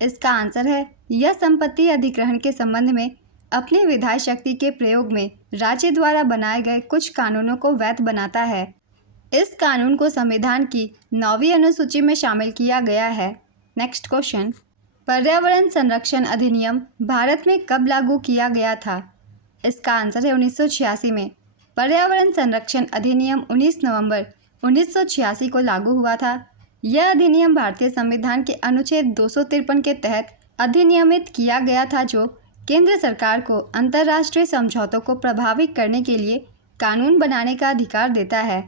इसका आंसर है यह संपत्ति अधिग्रहण के संबंध में अपनी विधायी शक्ति के प्रयोग में राज्य द्वारा बनाए गए कुछ कानूनों को वैध बनाता है। इस कानून को संविधान की 9वीं अनुसूची में शामिल किया गया है। नेक्स्ट क्वेश्चन, पर्यावरण संरक्षण अधिनियम भारत में कब लागू किया गया था? इसका आंसर है 1986 में। पर्यावरण संरक्षण अधिनियम 19 नवंबर 1986 को लागू हुआ था। यह अधिनियम भारतीय संविधान के अनुच्छेद 253 के तहत अधिनियमित किया गया था, जो केंद्र सरकार को अंतर्राष्ट्रीय समझौतों को प्रभावित करने के लिए कानून बनाने का अधिकार देता है।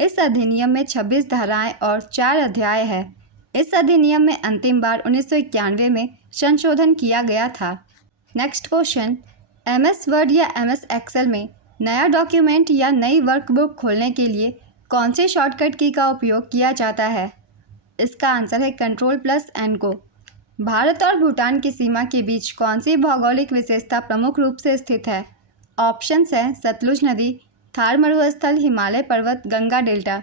इस अधिनियम में 26 धाराएं और 4 अध्याय है। इस अधिनियम में अंतिम बार 1991 में संशोधन किया गया था। नेक्स्ट क्वेश्चन, MS वर्ड या MS एक्सेल में नया डॉक्यूमेंट या नई वर्कबुक खोलने के लिए कौन से शॉर्टकट की का उपयोग किया जाता है? इसका आंसर है Ctrl+N को। भारत और भूटान की सीमा के बीच कौन सी भौगोलिक विशेषता प्रमुख रूप से स्थित है? ऑप्शंस हैं सतलुज नदी, थार मरुस्थल, हिमालय पर्वत, गंगा डेल्टा।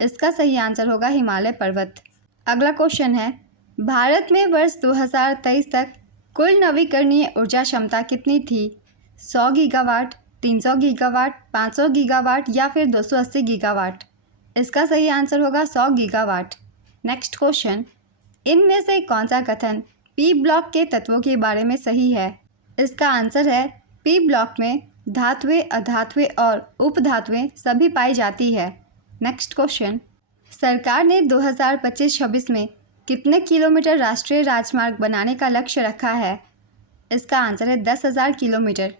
इसका सही आंसर होगा हिमालय पर्वत। अगला क्वेश्चन है, भारत में वर्ष 2023 तक कुल नवीकरणीय ऊर्जा क्षमता कितनी थी? 100 गीगावाट, 300 गीगावाट, 500 गीगावाट या फिर 280 गीगावाट। इसका सही आंसर होगा 100 गीगावाट। नेक्स्ट क्वेश्चन, इनमें से कौन सा कथन पी ब्लॉक के तत्वों के बारे में सही है? इसका आंसर है पी ब्लॉक में धातुएं, अधातुएं और उपधातुएं सभी पाई जाती है। नेक्स्ट क्वेश्चन, सरकार ने 2025-26 में कितने किलोमीटर राष्ट्रीय राजमार्ग बनाने का लक्ष्य रखा है? इसका आंसर है 10,000 किलोमीटर।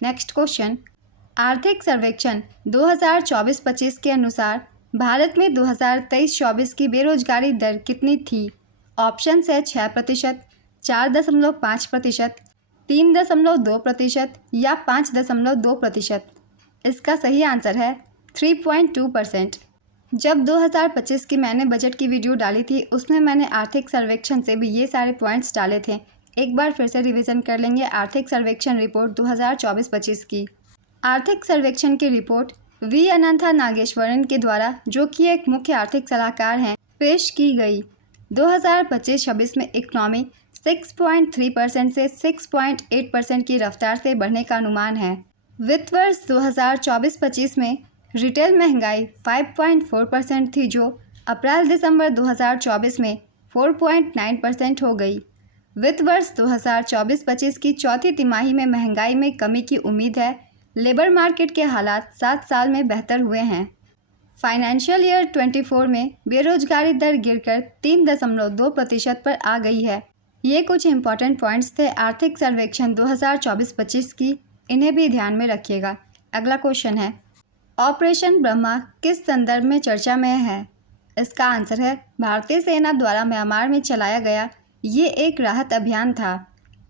नेक्स्ट क्वेश्चन, आर्थिक सर्वेक्षण 2024-25 के अनुसार भारत में 2023-24 की बेरोजगारी दर कितनी थी? ऑप्शन है 6%, 4.5%, 3.2% या 5.2%? इसका सही आंसर है 3.2%। जब 2025 की मैंने बजट की वीडियो डाली थी उसमें मैंने आर्थिक सर्वेक्षण से भी ये सारे पॉइंट्स डाले थे। एक बार फिर से रिवीजन कर लेंगे आर्थिक सर्वेक्षण रिपोर्ट 2024-25 की। आर्थिक सर्वेक्षण की रिपोर्ट वी अनंथा नागेश्वरन के द्वारा, जो कि एक मुख्य आर्थिक सलाहकार हैं, पेश की गई। 2025-26 में इकोनॉमी 6.3% से 6.8% की रफ्तार से बढ़ने का अनुमान है। वित्त वर्ष 2024-25 में रिटेल महंगाई 5.4% थी, जो अप्रैल-दिसंबर 2024 में 4.9% हो गई। वित्त वर्ष 2024-25 की चौथी तिमाही में महंगाई में कमी की उम्मीद है। लेबर मार्केट के हालात 7 साल में बेहतर हुए हैं। फाइनेंशियल ईयर 24 में बेरोजगारी दर गिरकर 3.2% पर आ गई है। ये कुछ इंपॉर्टेंट पॉइंट्स थे आर्थिक सर्वेक्षण 2024-25 की, इन्हें भी ध्यान में रखिएगा। अगला क्वेश्चन है, ऑपरेशन ब्रह्मा किस संदर्भ में चर्चा में है? इसका आंसर है भारतीय सेना द्वारा म्यांमार में चलाया गया ये एक राहत अभियान था।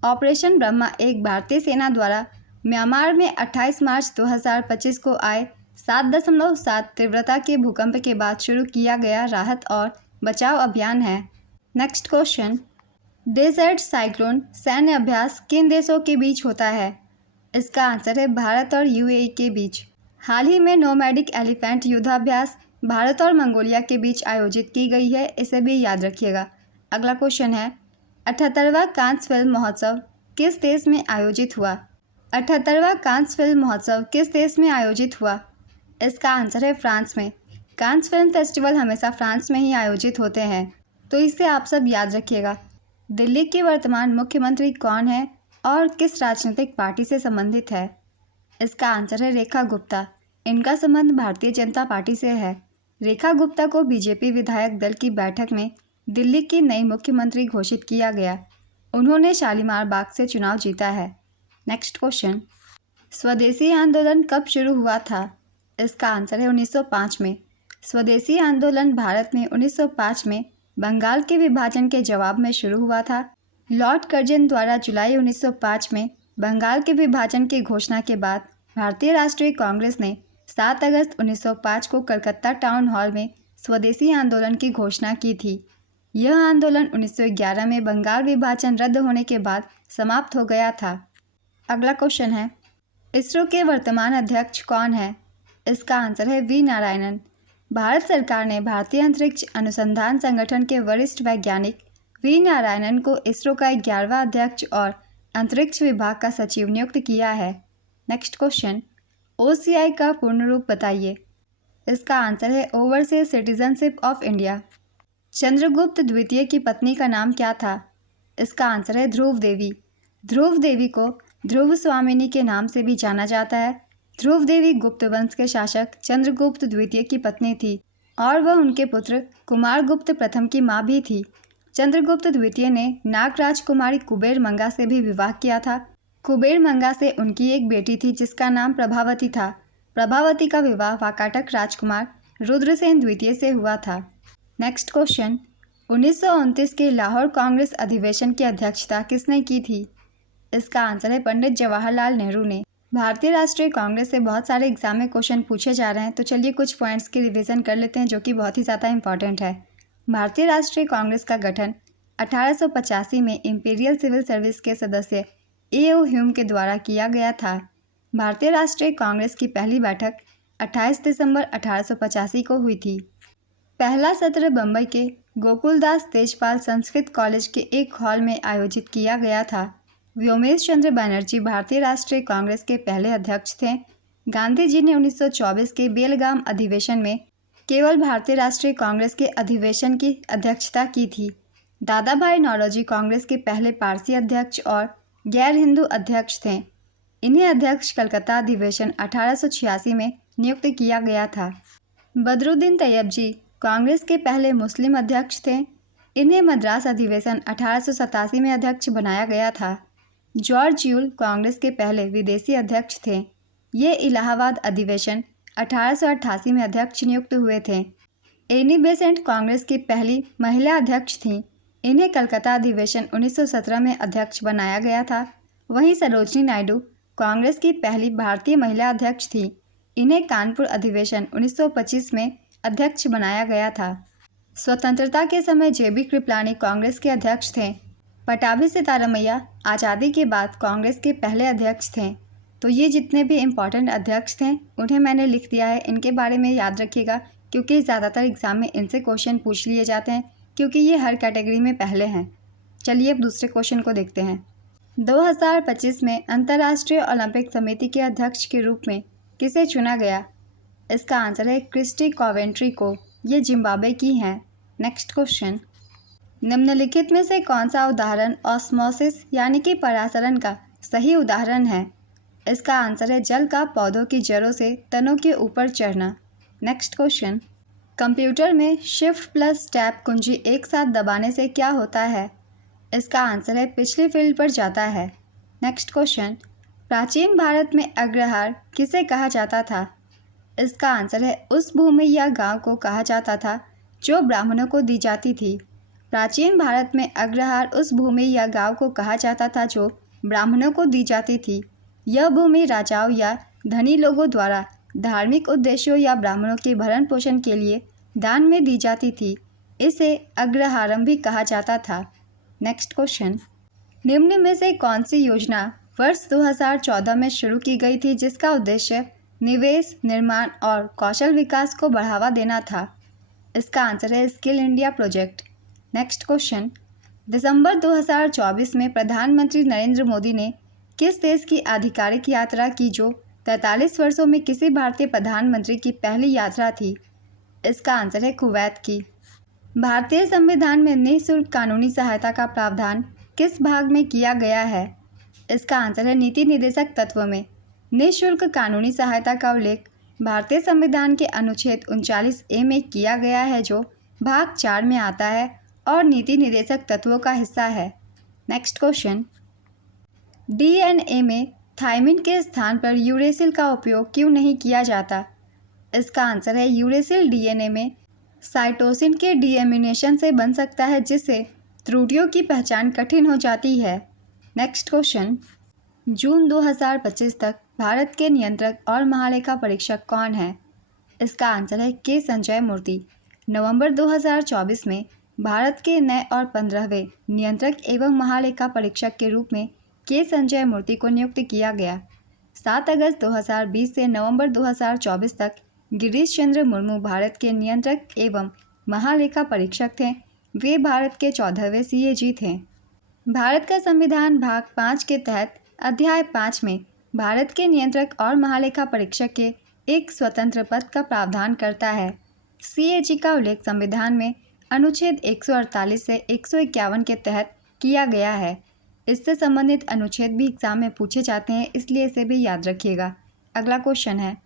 ऑपरेशन ब्रह्मा एक भारतीय सेना द्वारा म्यांमार में 28 मार्च 2025 को आए 7.7 तीव्रता के भूकंप के बाद शुरू किया गया राहत और बचाव अभियान है। नेक्स्ट क्वेश्चन, डेजर्ट साइक्लोन सैन्य अभ्यास किन देशों के बीच होता है? इसका आंसर है भारत और यूएई के बीच। हाल ही में नोमैडिक एलिफेंट युद्धाभ्यास भारत और मंगोलिया के बीच आयोजित की गई है, इसे भी याद रखिएगा। अगला क्वेश्चन है, 78वां कांस फिल्म महोत्सव किस देश में आयोजित हुआ? 78वां कांस फिल्म महोत्सव किस देश में आयोजित हुआ? इसका आंसर है फ्रांस में। कांस फिल्म फेस्टिवल हमेशा फ्रांस में ही आयोजित होते हैं, तो इसे आप सब याद रखिएगा। दिल्ली के वर्तमान मुख्यमंत्री कौन है और किस राजनीतिक पार्टी से संबंधित है? इसका आंसर है रेखा गुप्ता। इनका संबंध भारतीय जनता पार्टी से है। रेखा गुप्ता को बीजेपी विधायक दल की बैठक में दिल्ली की नई मुख्यमंत्री घोषित किया गया। उन्होंने शालीमार बाग से चुनाव जीता है। नेक्स्ट क्वेश्चन, स्वदेशी आंदोलन कब शुरू हुआ था? इसका आंसर है 1905 में। स्वदेशी आंदोलन भारत में 1905 में बंगाल के विभाजन के जवाब में शुरू हुआ था। लॉर्ड कर्जन द्वारा जुलाई 1905 में बंगाल के विभाजन की घोषणा के बाद भारतीय राष्ट्रीय कांग्रेस ने 7 अगस्त 1905 को कलकत्ता टाउन हॉल में स्वदेशी आंदोलन की घोषणा की थी। यह आंदोलन 1911 में बंगाल विभाजन रद्द होने के बाद समाप्त हो गया था। अगला क्वेश्चन है, इसरो के वर्तमान अध्यक्ष कौन है? इसका आंसर है वी नारायणन। भारत सरकार ने भारतीय अंतरिक्ष अनुसंधान संगठन के वरिष्ठ वैज्ञानिक वी नारायणन को इसरो का 11वां अध्यक्ष और अंतरिक्ष विभाग का सचिव नियुक्त किया है। नेक्स्ट क्वेश्चन, ओसीआई का पूर्ण रूप बताइए। इसका आंसर है overseas citizenship of India. Chandragupta द्वितीय की पत्नी का नाम क्या था? इसका आंसर है ध्रुव देवी। ध्रुव देवी को ध्रुव स्वामिनी के नाम से भी जाना जाता है। ध्रुव देवी गुप्त वंश के शासक चंद्रगुप्त द्वितीय की पत्नी थी और वह उनके पुत्र कुमारगुप्त प्रथम की मां भी थी। चंद्रगुप्त द्वितीय ने नाग राजकुमारी कुबेर मंगा से भी विवाह किया था। कुबेर मंगा से उनकी एक बेटी थी जिसका नाम प्रभावती था। प्रभावती का विवाह वाकाटक राजकुमार रुद्रसेन द्वितीय से हुआ था। नेक्स्ट क्वेश्चन, 1929 के लाहौर कांग्रेस अधिवेशन की अध्यक्षता किसने की थी? इसका आंसर है पंडित जवाहरलाल नेहरू ने। भारतीय राष्ट्रीय कांग्रेस से बहुत सारे एग्जाम में क्वेश्चन पूछे जा रहे हैं, तो चलिए कुछ पॉइंट्स की रिवीजन कर लेते हैं जो कि बहुत ही ज़्यादा इंपॉर्टेंट है। भारतीय राष्ट्रीय कांग्रेस का गठन 1885 में इंपीरियल सिविल सर्विस के सदस्य ए.ओ. ह्यूम के द्वारा किया गया था। भारतीय राष्ट्रीय कांग्रेस की पहली बैठक 28 दिसंबर 1885 को हुई थी। पहला सत्र बम्बई के गोकुलदास तेजपाल संस्कृत कॉलेज के एक हॉल में आयोजित किया गया था। व्योमेश चंद्र बनर्जी भारतीय राष्ट्रीय कांग्रेस के पहले अध्यक्ष थे। गांधी जी ने 1924 के बेलगाम अधिवेशन में केवल भारतीय राष्ट्रीय कांग्रेस के अधिवेशन की अध्यक्षता की थी। दादा भाई नौरोजी कांग्रेस के पहले पारसी अध्यक्ष और गैर हिंदू अध्यक्ष थे। इन्हें अध्यक्ष कलकत्ता अधिवेशन 1886 में नियुक्त किया गया था। बदरुद्दीन तैयब जी कांग्रेस के पहले मुस्लिम अध्यक्ष थे। इन्हें मद्रास अधिवेशन 1887 में अध्यक्ष बनाया गया था। जॉर्ज यूल कांग्रेस के पहले विदेशी अध्यक्ष थे। ये इलाहाबाद अधिवेशन 1888 में अध्यक्ष नियुक्त हुए थे। एनी बेसेंट कांग्रेस की पहली महिला अध्यक्ष थीं। इन्हें कलकत्ता अधिवेशन 1917 में अध्यक्ष बनाया गया था। वहीं सरोजिनी नायडू कांग्रेस की पहली भारतीय महिला अध्यक्ष थी। इन्हें कानपुर अधिवेशन 1925 में अध्यक्ष बनाया गया था। स्वतंत्रता के समय जेबी कृपलानी कांग्रेस के अध्यक्ष थे। पटाभी सितारमैया आज़ादी के बाद कांग्रेस के पहले अध्यक्ष थे। तो ये जितने भी इम्पॉर्टेंट अध्यक्ष थे उन्हें मैंने लिख दिया है। इनके बारे में याद रखिएगा क्योंकि ज़्यादातर एग्ज़ाम में इनसे क्वेश्चन पूछ लिए जाते हैं, क्योंकि ये हर कैटेगरी में पहले हैं। चलिए अब दूसरे क्वेश्चन को देखते हैं। 2025 में अंतर्राष्ट्रीय ओलंपिक समिति के अध्यक्ष के रूप में किसे चुना गया? इसका आंसर है क्रिस्टी कॉवेंट्री को। ये जिम्बाब्वे की हैं। नेक्स्ट क्वेश्चन, निम्नलिखित में से कौन सा उदाहरण ऑस्मोसिस यानी कि परासरण का सही उदाहरण है? इसका आंसर है जल का पौधों की जड़ों से तनों के ऊपर चढ़ना। नेक्स्ट क्वेश्चन, कंप्यूटर में शिफ्ट प्लस टैब कुंजी एक साथ दबाने से क्या होता है? इसका आंसर है पिछली फील्ड पर जाता है। नेक्स्ट क्वेश्चन, प्राचीन भारत में अग्रहार किसे कहा जाता था? इसका आंसर है उस भूमि या गांव को कहा जाता था जो ब्राह्मणों को दी जाती थी। प्राचीन भारत में अग्रहार उस भूमि या गांव को कहा जाता था जो ब्राह्मणों को दी जाती थी। यह भूमि राजाओं या धनी लोगों द्वारा धार्मिक उद्देश्यों या ब्राह्मणों के भरण पोषण के लिए दान में दी जाती थी। इसे अग्रहारम भी कहा जाता था। नेक्स्ट क्वेश्चन, निम्न में से कौन सी योजना वर्ष 2014 में शुरू की गई थी जिसका उद्देश्य निवेश, निर्माण और कौशल विकास को बढ़ावा देना था? इसका आंसर है skill India project. Next question, दिसंबर 2024 में प्रधानमंत्री नरेंद्र मोदी ने किस देश की आधिकारिक यात्रा की जो 43 वर्षों में किसी भारतीय प्रधानमंत्री की पहली यात्रा थी? इसका आंसर है कुवैत की। भारतीय संविधान में निःशुल्क कानूनी सहायता का प्रावधान किस भाग में किया गया है? इसका आंसर है नीति निर्देशक तत्व में। निःशुल्क कानूनी सहायता का उल्लेख भारतीय संविधान के अनुच्छेद 39A में किया गया है जो भाग 4 में आता है और नीति निर्देशक तत्वों का हिस्सा है। नेक्स्ट क्वेश्चन, डीएनए में थायमिन के स्थान पर यूरेसिल का उपयोग क्यों नहीं किया जाता? इसका आंसर है यूरेसिल डीएनए में साइटोसिन के डीएमिनेशन से बन सकता है जिससे त्रुटियों की पहचान कठिन हो जाती है। नेक्स्ट क्वेश्चन, जून 2025 तक भारत के नियंत्रक और महालेखा परीक्षक कौन है? इसका आंसर है के संजय मूर्ति। नवंबर 2024 में भारत के नए और 15वें नियंत्रक एवं महालेखा परीक्षक के रूप में के संजय मूर्ति को नियुक्त किया गया। 7 अगस्त 2020 से नवंबर 2024 तक गिरीश चंद्र मुर्मू भारत के नियंत्रक एवं महालेखा परीक्षक थे। वे भारत के 14वें सीएजी थे। भारत का संविधान भाग 5 के तहत अध्याय 5 में भारत के नियंत्रक और महालेखा परीक्षक के एक स्वतंत्र पद का प्रावधान करता है। सीएजी का उल्लेख संविधान में अनुच्छेद 148 से 151 के तहत किया गया है। इससे संबंधित अनुच्छेद भी एग्जाम में पूछे जाते हैं, इसलिए इसे भी याद रखिएगा। अगला क्वेश्चन है,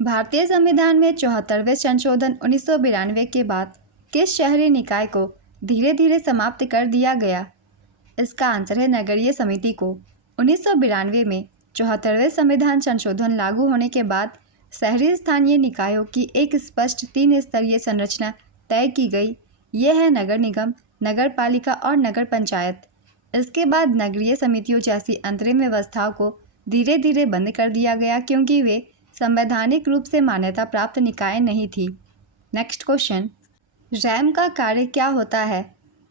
भारतीय संविधान में 74वें संशोधन 1992 के बाद किस शहरी निकाय को धीरे धीरे समाप्त कर दिया गया? इसका आंसर है नगरीय समिति को। 1992 में 74वें संविधान संशोधन लागू होने के बाद शहरी स्थानीय निकायों की एक स्पष्ट 3 स्तरीय संरचना तय की गई। ये है नगर निगम, नगर पालिका और नगर पंचायत। इसके बाद नगरीय समितियों जैसी अंतरिम व्यवस्थाओं को धीरे धीरे बंद कर दिया गया क्योंकि वे संवैधानिक रूप से मान्यता प्राप्त निकाय नहीं थी। नेक्स्ट क्वेश्चन, रैम का कार्य क्या होता है?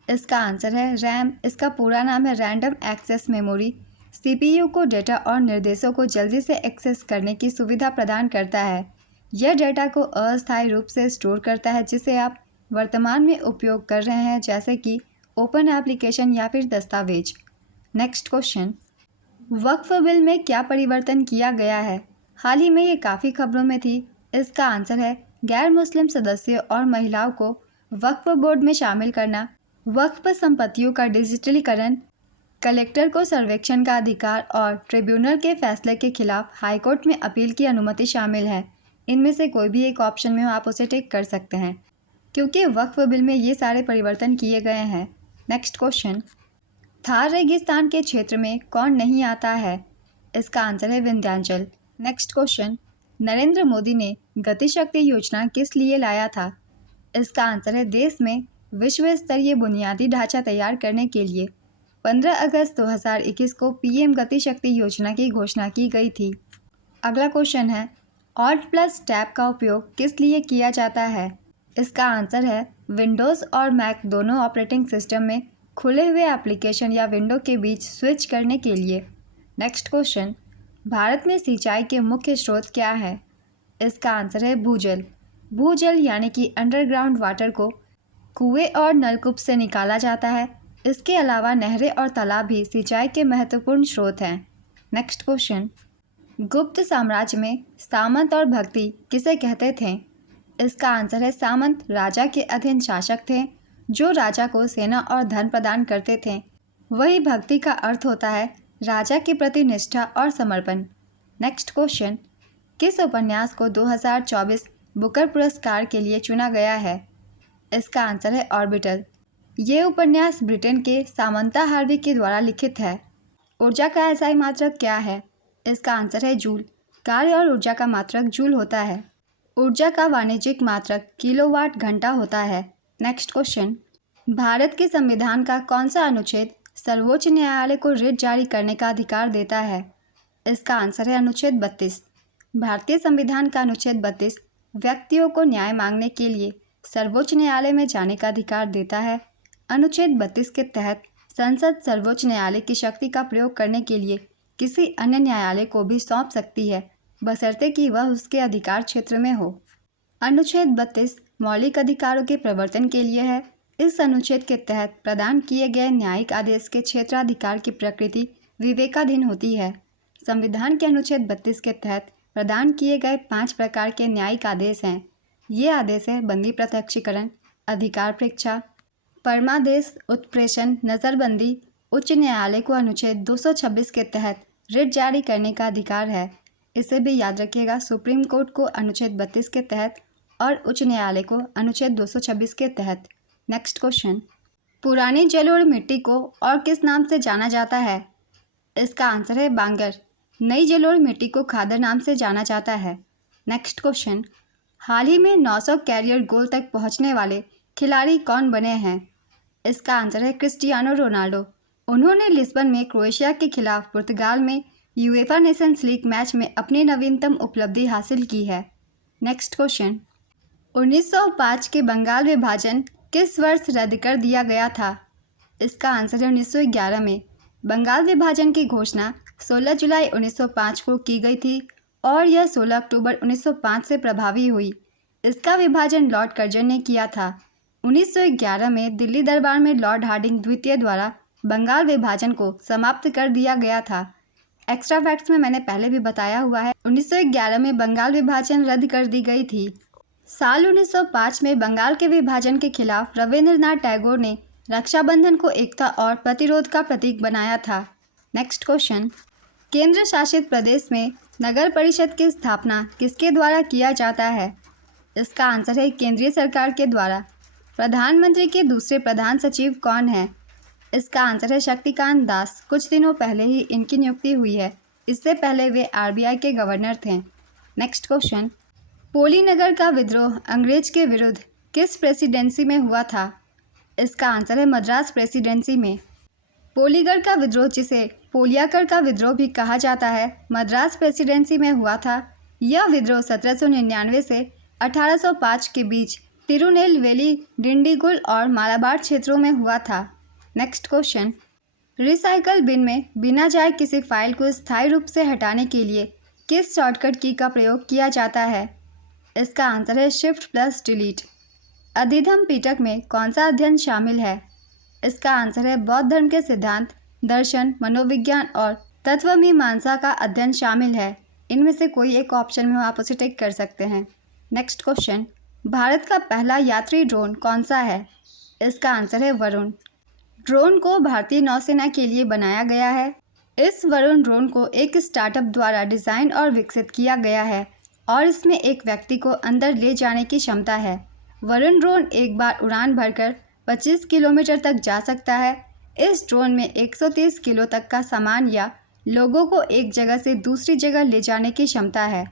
इसका आंसर है रैम। इसका पूरा नाम है रैंडम एक्सेस मेमोरी। सीपीयू को डेटा और निर्देशों को जल्दी से एक्सेस करने की सुविधा प्रदान करता है। यह डेटा को अस्थायी रूप से स्टोर करता है जिसे आप वर्तमान में उपयोग कर रहे हैं, जैसे कि ओपन एप्लीकेशन या फिर दस्तावेज। नेक्स्ट क्वेश्चन, वक्फ बिल में क्या परिवर्तन किया गया है? हाल ही में ये काफ़ी खबरों में थी। इसका आंसर है गैर मुस्लिम सदस्यों और महिलाओं को वक्फ बोर्ड में शामिल करना, वक्फ संपत्तियों का डिजिटलीकरण, कलेक्टर को सर्वेक्षण का अधिकार और ट्रिब्यूनल के फैसले के खिलाफ हाईकोर्ट में अपील की अनुमति शामिल है। इनमें से कोई भी एक ऑप्शन में आप उसे टिक कर सकते हैं क्योंकि वक्फ बिल में ये सारे परिवर्तन किए गए हैं। नेक्स्ट क्वेश्चन, थार रेगिस्तान के क्षेत्र में कौन नहीं आता है? इसका आंसर है विंध्याचल। नेक्स्ट क्वेश्चन, नरेंद्र मोदी ने गतिशक्ति योजना किस लिए लाया था? इसका आंसर है देश में विश्व स्तरीय बुनियादी ढांचा तैयार करने के लिए। 15 अगस्त 2021 को पीएम गति शक्ति योजना की घोषणा की गई थी। अगला क्वेश्चन है, ऑल्ट प्लस टैब का उपयोग किस लिए किया जाता है? इसका आंसर है विंडोज़ और मैक दोनों ऑपरेटिंग सिस्टम में खुले हुए एप्लीकेशन या विंडो के बीच स्विच करने के लिए। नेक्स्ट क्वेश्चन, भारत में सिंचाई के मुख्य स्रोत क्या है? इसका आंसर है भूजल। भूजल यानी कि अंडरग्राउंड वाटर को कुएं और नलकूप से निकाला जाता है। इसके अलावा नहरें और तालाब भी सिंचाई के महत्वपूर्ण स्रोत हैं। नेक्स्ट क्वेश्चन, गुप्त साम्राज्य में सामंत और भक्ति किसे कहते थे? इसका आंसर है सामंत राजा के अधीन शासक थे जो राजा को सेना और धन प्रदान करते थे। वही भक्ति का अर्थ होता है राजा के प्रति निष्ठा और समर्पण। नेक्स्ट क्वेश्चन, किस उपन्यास को 2024 बुकर पुरस्कार के लिए चुना गया है? इसका आंसर है ऑर्बिटल। ये उपन्यास ब्रिटेन के सामंता हार्वी के द्वारा लिखित है। ऊर्जा का एसआई मात्रक क्या है? इसका आंसर है जूल। कार्य और ऊर्जा का मात्रक जूल होता है। ऊर्जा का वाणिज्यिक मात्रक किलोवाट घंटा होता है। नेक्स्ट क्वेश्चन, भारत के संविधान का कौन सा अनुच्छेद सर्वोच्च न्यायालय को रिट जारी करने का अधिकार देता है? इसका आंसर है अनुच्छेद 32। भारतीय संविधान का अनुच्छेद 32 व्यक्तियों को न्याय मांगने के लिए सर्वोच्च न्यायालय में जाने का अधिकार देता है। अनुच्छेद 32 के तहत संसद सर्वोच्च न्यायालय की शक्ति का प्रयोग करने के लिए किसी अन्य न्यायालय को भी सौंप सकती है, बशर्ते कि वह उसके अधिकार क्षेत्र में हो। अनुच्छेद 32 मौलिक अधिकारों के प्रवर्तन के लिए है। इस अनुच्छेद के तहत प्रदान किए गए न्यायिक आदेश के क्षेत्राधिकार की प्रकृति विवेकाधीन होती है। संविधान के अनुच्छेद 32 के तहत प्रदान किए गए 5 प्रकार के न्यायिक आदेश हैं। ये आदेश है बंदी प्रत्यक्षीकरण, अधिकार परीक्षा, परमादेश, उत्प्रेषण, नज़रबंदी। उच्च न्यायालय को अनुच्छेद 226 के तहत रिट जारी करने का अधिकार है। इसे भी याद रखिएगा, सुप्रीम कोर्ट को अनुच्छेद 32 के तहत और उच्च न्यायालय को अनुच्छेद 226 के तहत। नेक्स्ट क्वेश्चन, पुरानी जलोढ़ मिट्टी को और किस नाम से जाना जाता है? इसका आंसर है बांगर। नई जलोढ़ मिट्टी को खादर नाम से जाना जाता है। नेक्स्ट क्वेश्चन, हाल ही में 900 कैरियर गोल तक पहुंचने वाले खिलाड़ी कौन बने हैं? इसका आंसर है क्रिस्टियानो रोनाल्डो। उन्होंने लिस्बन में क्रोएशिया के खिलाफ पुर्तगाल में यूएफा नेशंस लीग मैच में अपनी नवीनतम उपलब्धि हासिल की है। नेक्स्ट क्वेश्चन, 1905 के बंगाल विभाजन किस वर्ष रद्द कर दिया गया था? इसका आंसर है 1911 में। बंगाल विभाजन की घोषणा 16 जुलाई 1905 को की गई थी और यह 16 अक्टूबर 1905 से प्रभावी हुई। इसका विभाजन लॉर्ड कर्जन ने किया था। 1911 में दिल्ली दरबार में लॉर्ड हार्डिंग द्वितीय द्वारा बंगाल विभाजन को समाप्त कर दिया गया था। एक्स्ट्रा फैक्ट्स में मैंने पहले भी बताया हुआ है, 1911 में बंगाल विभाजन रद्द कर दी गई थी। साल 1905 में बंगाल के विभाजन के खिलाफ रविंद्रनाथ टैगोर ने रक्षाबंधन को एकता और प्रतिरोध का प्रतीक बनाया था। नेक्स्ट क्वेश्चन, केंद्र शासित प्रदेश में नगर परिषद की स्थापना किसके द्वारा किया जाता है? इसका आंसर है केंद्रीय सरकार के द्वारा। प्रधानमंत्री के दूसरे प्रधान सचिव कौन है? इसका आंसर है शक्तिकांत दास। कुछ दिनों पहले ही इनकी नियुक्ति हुई है। इससे पहले वे आरबीआई के गवर्नर थे। नेक्स्ट क्वेश्चन, पोली नगर का विद्रोह अंग्रेज के विरुद्ध किस प्रेसिडेंसी में हुआ था? इसका आंसर है मद्रास प्रेसिडेंसी में। पोलीगढ़ का विद्रोह, जिसे पोलियाकर का विद्रोह भी कहा जाता है, मद्रास प्रेसिडेंसी में हुआ था। यह विद्रोह 1799 से 1805 के बीच तिरुनेलवेली, डिंडीगुल और मालाबार क्षेत्रों में हुआ था। नेक्स्ट क्वेश्चन, रिसाइकल बिन में बिना जाए किसी फाइल को स्थायी रूप से हटाने के लिए किस शॉर्टकट की का प्रयोग किया जाता है? इसका आंसर है शिफ्ट प्लस डिलीट। अधिधम पिटक में कौन सा अध्ययन शामिल है? इसका आंसर है बौद्ध धर्म के सिद्धांत, दर्शन, मनोविज्ञान और तत्वमीमांसा का अध्ययन शामिल है। इनमें से कोई एक ऑप्शन में आप उसे टिक कर सकते हैं। नेक्स्ट क्वेश्चन, भारत का पहला यात्री ड्रोन कौन सा है? इसका आंसर है वरुण। ड्रोन को भारतीय नौसेना के लिए बनाया गया है। इस वरुण ड्रोन को एक स्टार्टअप द्वारा डिज़ाइन और विकसित किया गया है और इसमें एक व्यक्ति को अंदर ले जाने की क्षमता है। वरुण ड्रोन एक बार उड़ान भरकर 25 किलोमीटर तक जा सकता है। इस ड्रोन में 130 किलो तक का सामान या लोगों को एक जगह से दूसरी जगह ले जाने की क्षमता है।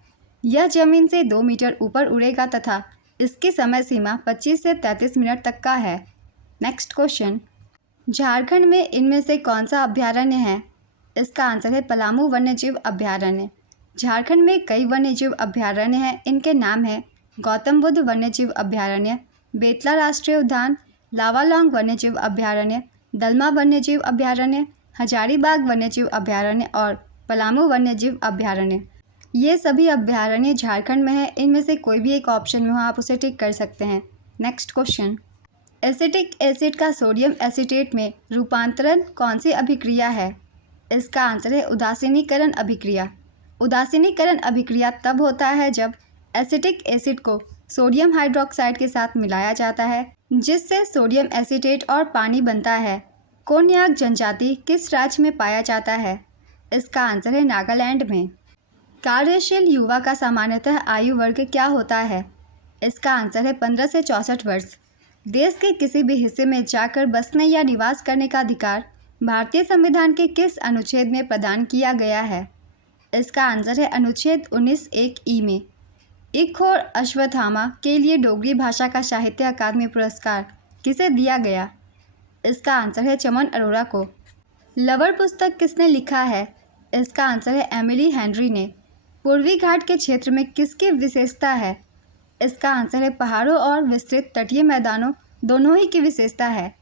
यह ज़मीन से 2 मीटर ऊपर उड़ेगा तथा इसकी समय सीमा 25 से 33 मिनट तक का है। नेक्स्ट क्वेश्चन, झारखंड में इनमें से कौन सा अभयारण्य है? इसका आंसर है पलामू वन्यजीव अभयारण्य। झारखंड में कई वन्यजीव अभयारण्य हैं। इनके नाम हैं गौतम बुद्ध वन्यजीव अभयारण्य, बेतला राष्ट्रीय उद्यान, लावालौंग वन्यजीव अभयारण्य, दलमा वन्यजीव अभयारण्य, हजारीबाग वन्यजीव अभयारण्य और पलामू वन्यजीव अभयारण्य। ये सभी अभयारण्य झारखंड में है। इनमें से कोई भी एक ऑप्शन में हो आप उसे टिक कर सकते हैं। नेक्स्ट क्वेश्चन, एसिटिक एसिड का सोडियम एसीटेट में रूपांतरण कौन सी अभिक्रिया है? इसका आंसर है उदासीनीकरण अभिक्रिया। उदासीनीकरण अभिक्रिया तब होता है जब एसिटिक एसिड को सोडियम हाइड्रोक्साइड के साथ मिलाया जाता है, जिससे सोडियम एसीटेट और पानी बनता है। कोन्याक जनजाति किस राज्य में पाया जाता है? इसका आंसर है नागालैंड में। कार्यशील युवा का सामान्यतः आयु वर्ग क्या होता है? इसका आंसर है 15 से 64 वर्ष। देश के किसी भी हिस्से में जाकर बसने या निवास करने का अधिकार भारतीय संविधान के किस अनुच्छेद में प्रदान किया गया है? इसका आंसर है अनुच्छेद 19(1) में। इक्ख और अश्वत्थामा के लिए डोगरी भाषा का साहित्य अकादमी पुरस्कार किसे दिया गया? इसका आंसर है चमन अरोड़ा को। लवर पुस्तक किसने लिखा है? इसका आंसर है एमिली हेनरी ने। पूर्वी घाट के क्षेत्र में किसकी विशेषता है? इसका आंसर है पहाड़ों और विस्तृत तटीय मैदानों दोनों ही की विशेषता है।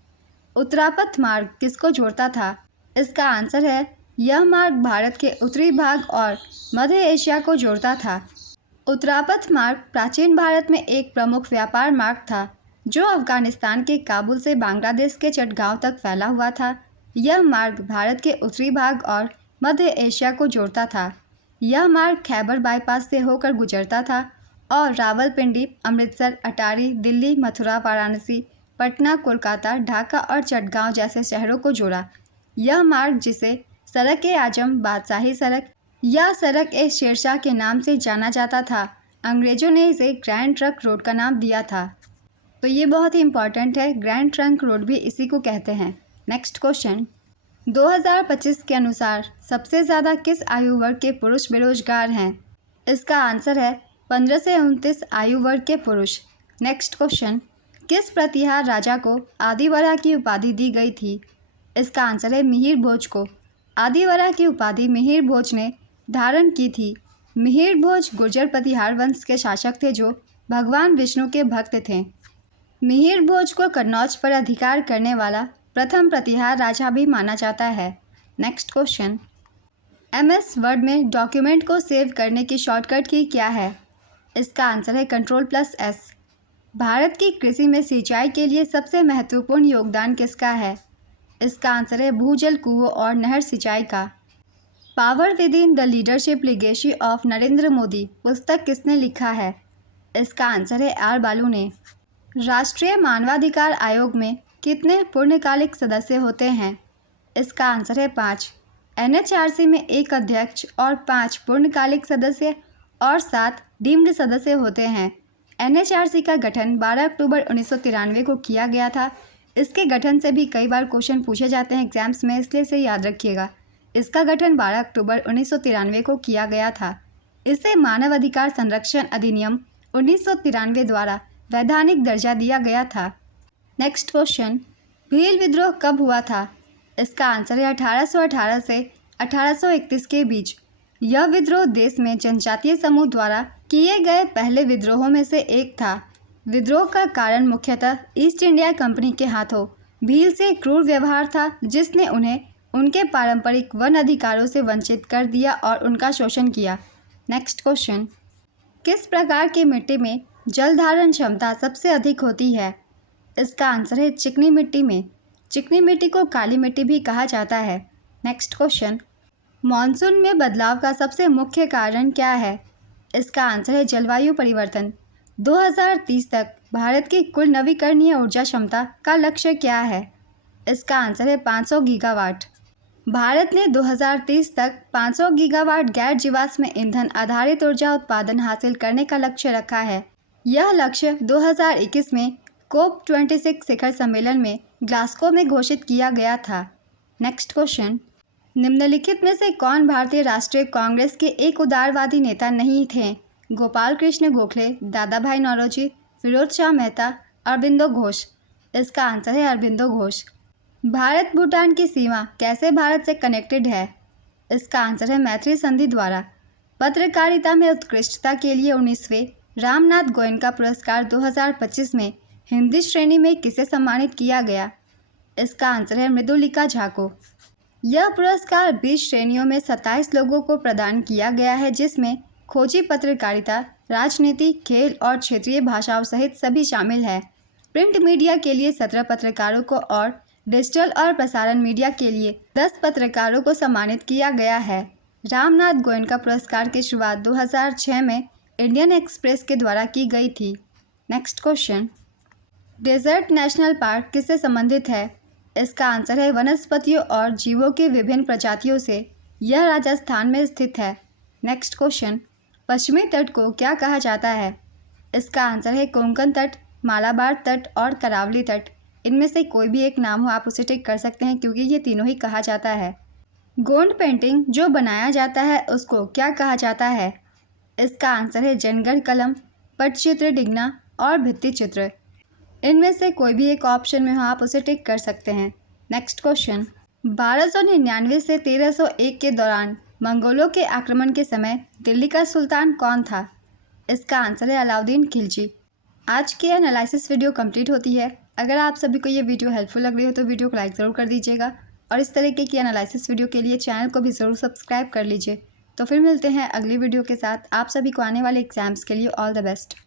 उत्तरापथ मार्ग किसको जोड़ता था? इसका आंसर है यह मार्ग भारत के उत्तरी भाग और मध्य एशिया को जोड़ता था। उत्तरापथ मार्ग प्राचीन भारत में एक प्रमुख व्यापार मार्ग था जो अफगानिस्तान के काबुल से बांग्लादेश के चटगांव तक फैला हुआ था। यह मार्ग भारत के उत्तरी भाग और मध्य एशिया को जोड़ता था। यह मार्ग खैबर बाईपास से होकर गुजरता था और रावलपिंडी, अमृतसर, अटारी, दिल्ली, मथुरा, वाराणसी, पटना, कोलकाता, ढाका और चटगांव जैसे शहरों को जोड़ा। यह मार्ग, जिसे सड़क ए आजम, बादशाही सड़क या सड़क ए शेरशाह के नाम से जाना जाता था, अंग्रेजों ने इसे ग्रैंड ट्रंक रोड का नाम दिया था। तो ये बहुत ही इंपॉर्टेंट है, ग्रैंड ट्रंक रोड भी इसी को कहते हैं। नेक्स्ट क्वेश्चन, 2025 के अनुसार सबसे ज़्यादा किस आयु वर्ग के पुरुष बेरोजगार हैं? इसका आंसर है 15 से 29 आयु वर्ग के पुरुष। नेक्स्ट क्वेश्चन, किस प्रतिहार राजा को आदिवरा की उपाधि दी गई थी? इसका आंसर है मिहिर भोज को। आदिवरा की उपाधि मिहिर भोज ने धारण की थी। मिहिर भोज गुर्जर प्रतिहार वंश के शासक थे जो भगवान विष्णु के भक्त थे। मिहिर भोज को कन्नौज पर अधिकार करने वाला प्रथम प्रतिहार राजा भी माना जाता है। नेक्स्ट क्वेश्चन, MS वर्ड में डॉक्यूमेंट को सेव करने की शॉर्टकट की क्या है? इसका आंसर है Ctrl+S। भारत की कृषि में सिंचाई के लिए सबसे महत्वपूर्ण योगदान किसका है? इसका आंसर है भूजल कुओं और नहर सिंचाई का। Power with in the leadership legacy of Narendra Modi पुस्तक किसने लिखा है? इसका आंसर है R बालू ने। राष्ट्रीय मानवाधिकार आयोग में कितने पूर्णकालिक सदस्य होते हैं? इसका आंसर है 5। NHRC में 1 अध्यक्ष और 5 पूर्णकालिक सदस्य और 7 डीम्ड सदस्य होते हैं। NHRC का गठन 12 अक्टूबर 1993 को किया गया था। इसके गठन से भी कई बार क्वेश्चन पूछे जाते हैं एग्जाम्स में, इसलिए इसे याद रखिएगा। इसका गठन 12 अक्टूबर 1993 को किया गया था। इसे मानव अधिकार संरक्षण अधिनियम 1993 द्वारा वैधानिक दर्जा दिया गया था। नेक्स्ट क्वेश्चन, भील विद्रोह कब हुआ था? इसका आंसर है 1818 से 1831 के बीच। यह विद्रोह देश में जनजातीय समूह द्वारा किए गए पहले विद्रोहों में से एक था। विद्रोह का कारण मुख्यतः ईस्ट इंडिया कंपनी के हाथों भील से क्रूर व्यवहार था, जिसने उन्हें उनके पारंपरिक वन अधिकारों से वंचित कर दिया और उनका शोषण किया। नेक्स्ट क्वेश्चन, किस प्रकार की मिट्टी में जल धारण क्षमता सबसे अधिक होती है? इसका आंसर है चिकनी मिट्टी में। चिकनी मिट्टी को काली मिट्टी भी कहा जाता है। नेक्स्ट क्वेश्चन, मॉनसून में बदलाव का सबसे मुख्य कारण क्या है? इसका आंसर है जलवायु परिवर्तन। 2030 तक भारत की कुल नवीकरणीय ऊर्जा क्षमता का लक्ष्य क्या है? इसका आंसर है 500 गीगावाट। भारत ने 2030 तक 500 गीगावाट गैर जीवाश्म ईंधन आधारित ऊर्जा उत्पादन हासिल करने का लक्ष्य रखा है। यह लक्ष्य 2021 में COP26 शिखर सम्मेलन में ग्लासगो में घोषित किया गया था। नेक्स्ट क्वेश्चन, निम्नलिखित में से कौन भारतीय राष्ट्रीय कांग्रेस के एक उदारवादी नेता नहीं थे? गोपाल कृष्ण गोखले, दादा भाई नौरोजी, फिरोज शाह मेहता, अरबिंदो घोष। इसका आंसर है अरबिंदो घोष। भारत भूटान की सीमा कैसे भारत से कनेक्टेड है? इसका आंसर है मैत्री संधि द्वारा। पत्रकारिता में उत्कृष्टता के लिए 19वें रामनाथ गोयनका पुरस्कार 2025 में हिंदी श्रेणी में किसे सम्मानित किया गया? इसका आंसर है मृदुलिका झा को। यह पुरस्कार 20 श्रेणियों में 27 लोगों को प्रदान किया गया है, जिसमें खोजी पत्रकारिता, राजनीति, खेल और क्षेत्रीय भाषाओं सहित सभी शामिल है। प्रिंट मीडिया के लिए 17 पत्रकारों को और डिजिटल और प्रसारण मीडिया के लिए 10 पत्रकारों को सम्मानित किया गया है। रामनाथ गोयनका पुरस्कार की शुरुआत 2006 में इंडियन एक्सप्रेस के द्वारा की गई थी। Next question, desert national park किससे संबंधित है? इसका आंसर है वनस्पतियों और जीवों की विभिन्न प्रजातियों से। यह राजस्थान में स्थित है। नेक्स्ट क्वेश्चन, पश्चिमी तट को क्या कहा जाता है? इसका आंसर है कोंकण तट, मालाबार तट और करावली तट। इनमें से कोई भी एक नाम हो आप उसे टिक कर सकते हैं, क्योंकि ये तीनों ही कहा जाता है। गोंड पेंटिंग जो बनाया जाता है उसको क्या कहा जाता है? इसका आंसर है जनगढ़ कलम, पटचित्र, डिगना और भित्ति चित्र। इनमें से कोई भी एक ऑप्शन में हो आप उसे टिक कर सकते हैं। नेक्स्ट क्वेश्चन, 1299 से 1301 के दौरान मंगोलों के आक्रमण के समय दिल्ली का सुल्तान कौन था? इसका आंसर है अलाउद्दीन खिलजी। आज की एनालिसिस वीडियो कंप्लीट होती है। अगर आप सभी को ये वीडियो हेल्पफुल लग रही हो तो वीडियो को लाइक ज़रूर कर दीजिएगा और इस तरीके की एनालिसिस वीडियो के लिए चैनल को भी ज़रूर सब्सक्राइब कर लीजिए। तो फिर मिलते हैं अगली वीडियो के साथ। आप सभी को आने वाले एग्जाम्स के लिए ऑल द बेस्ट।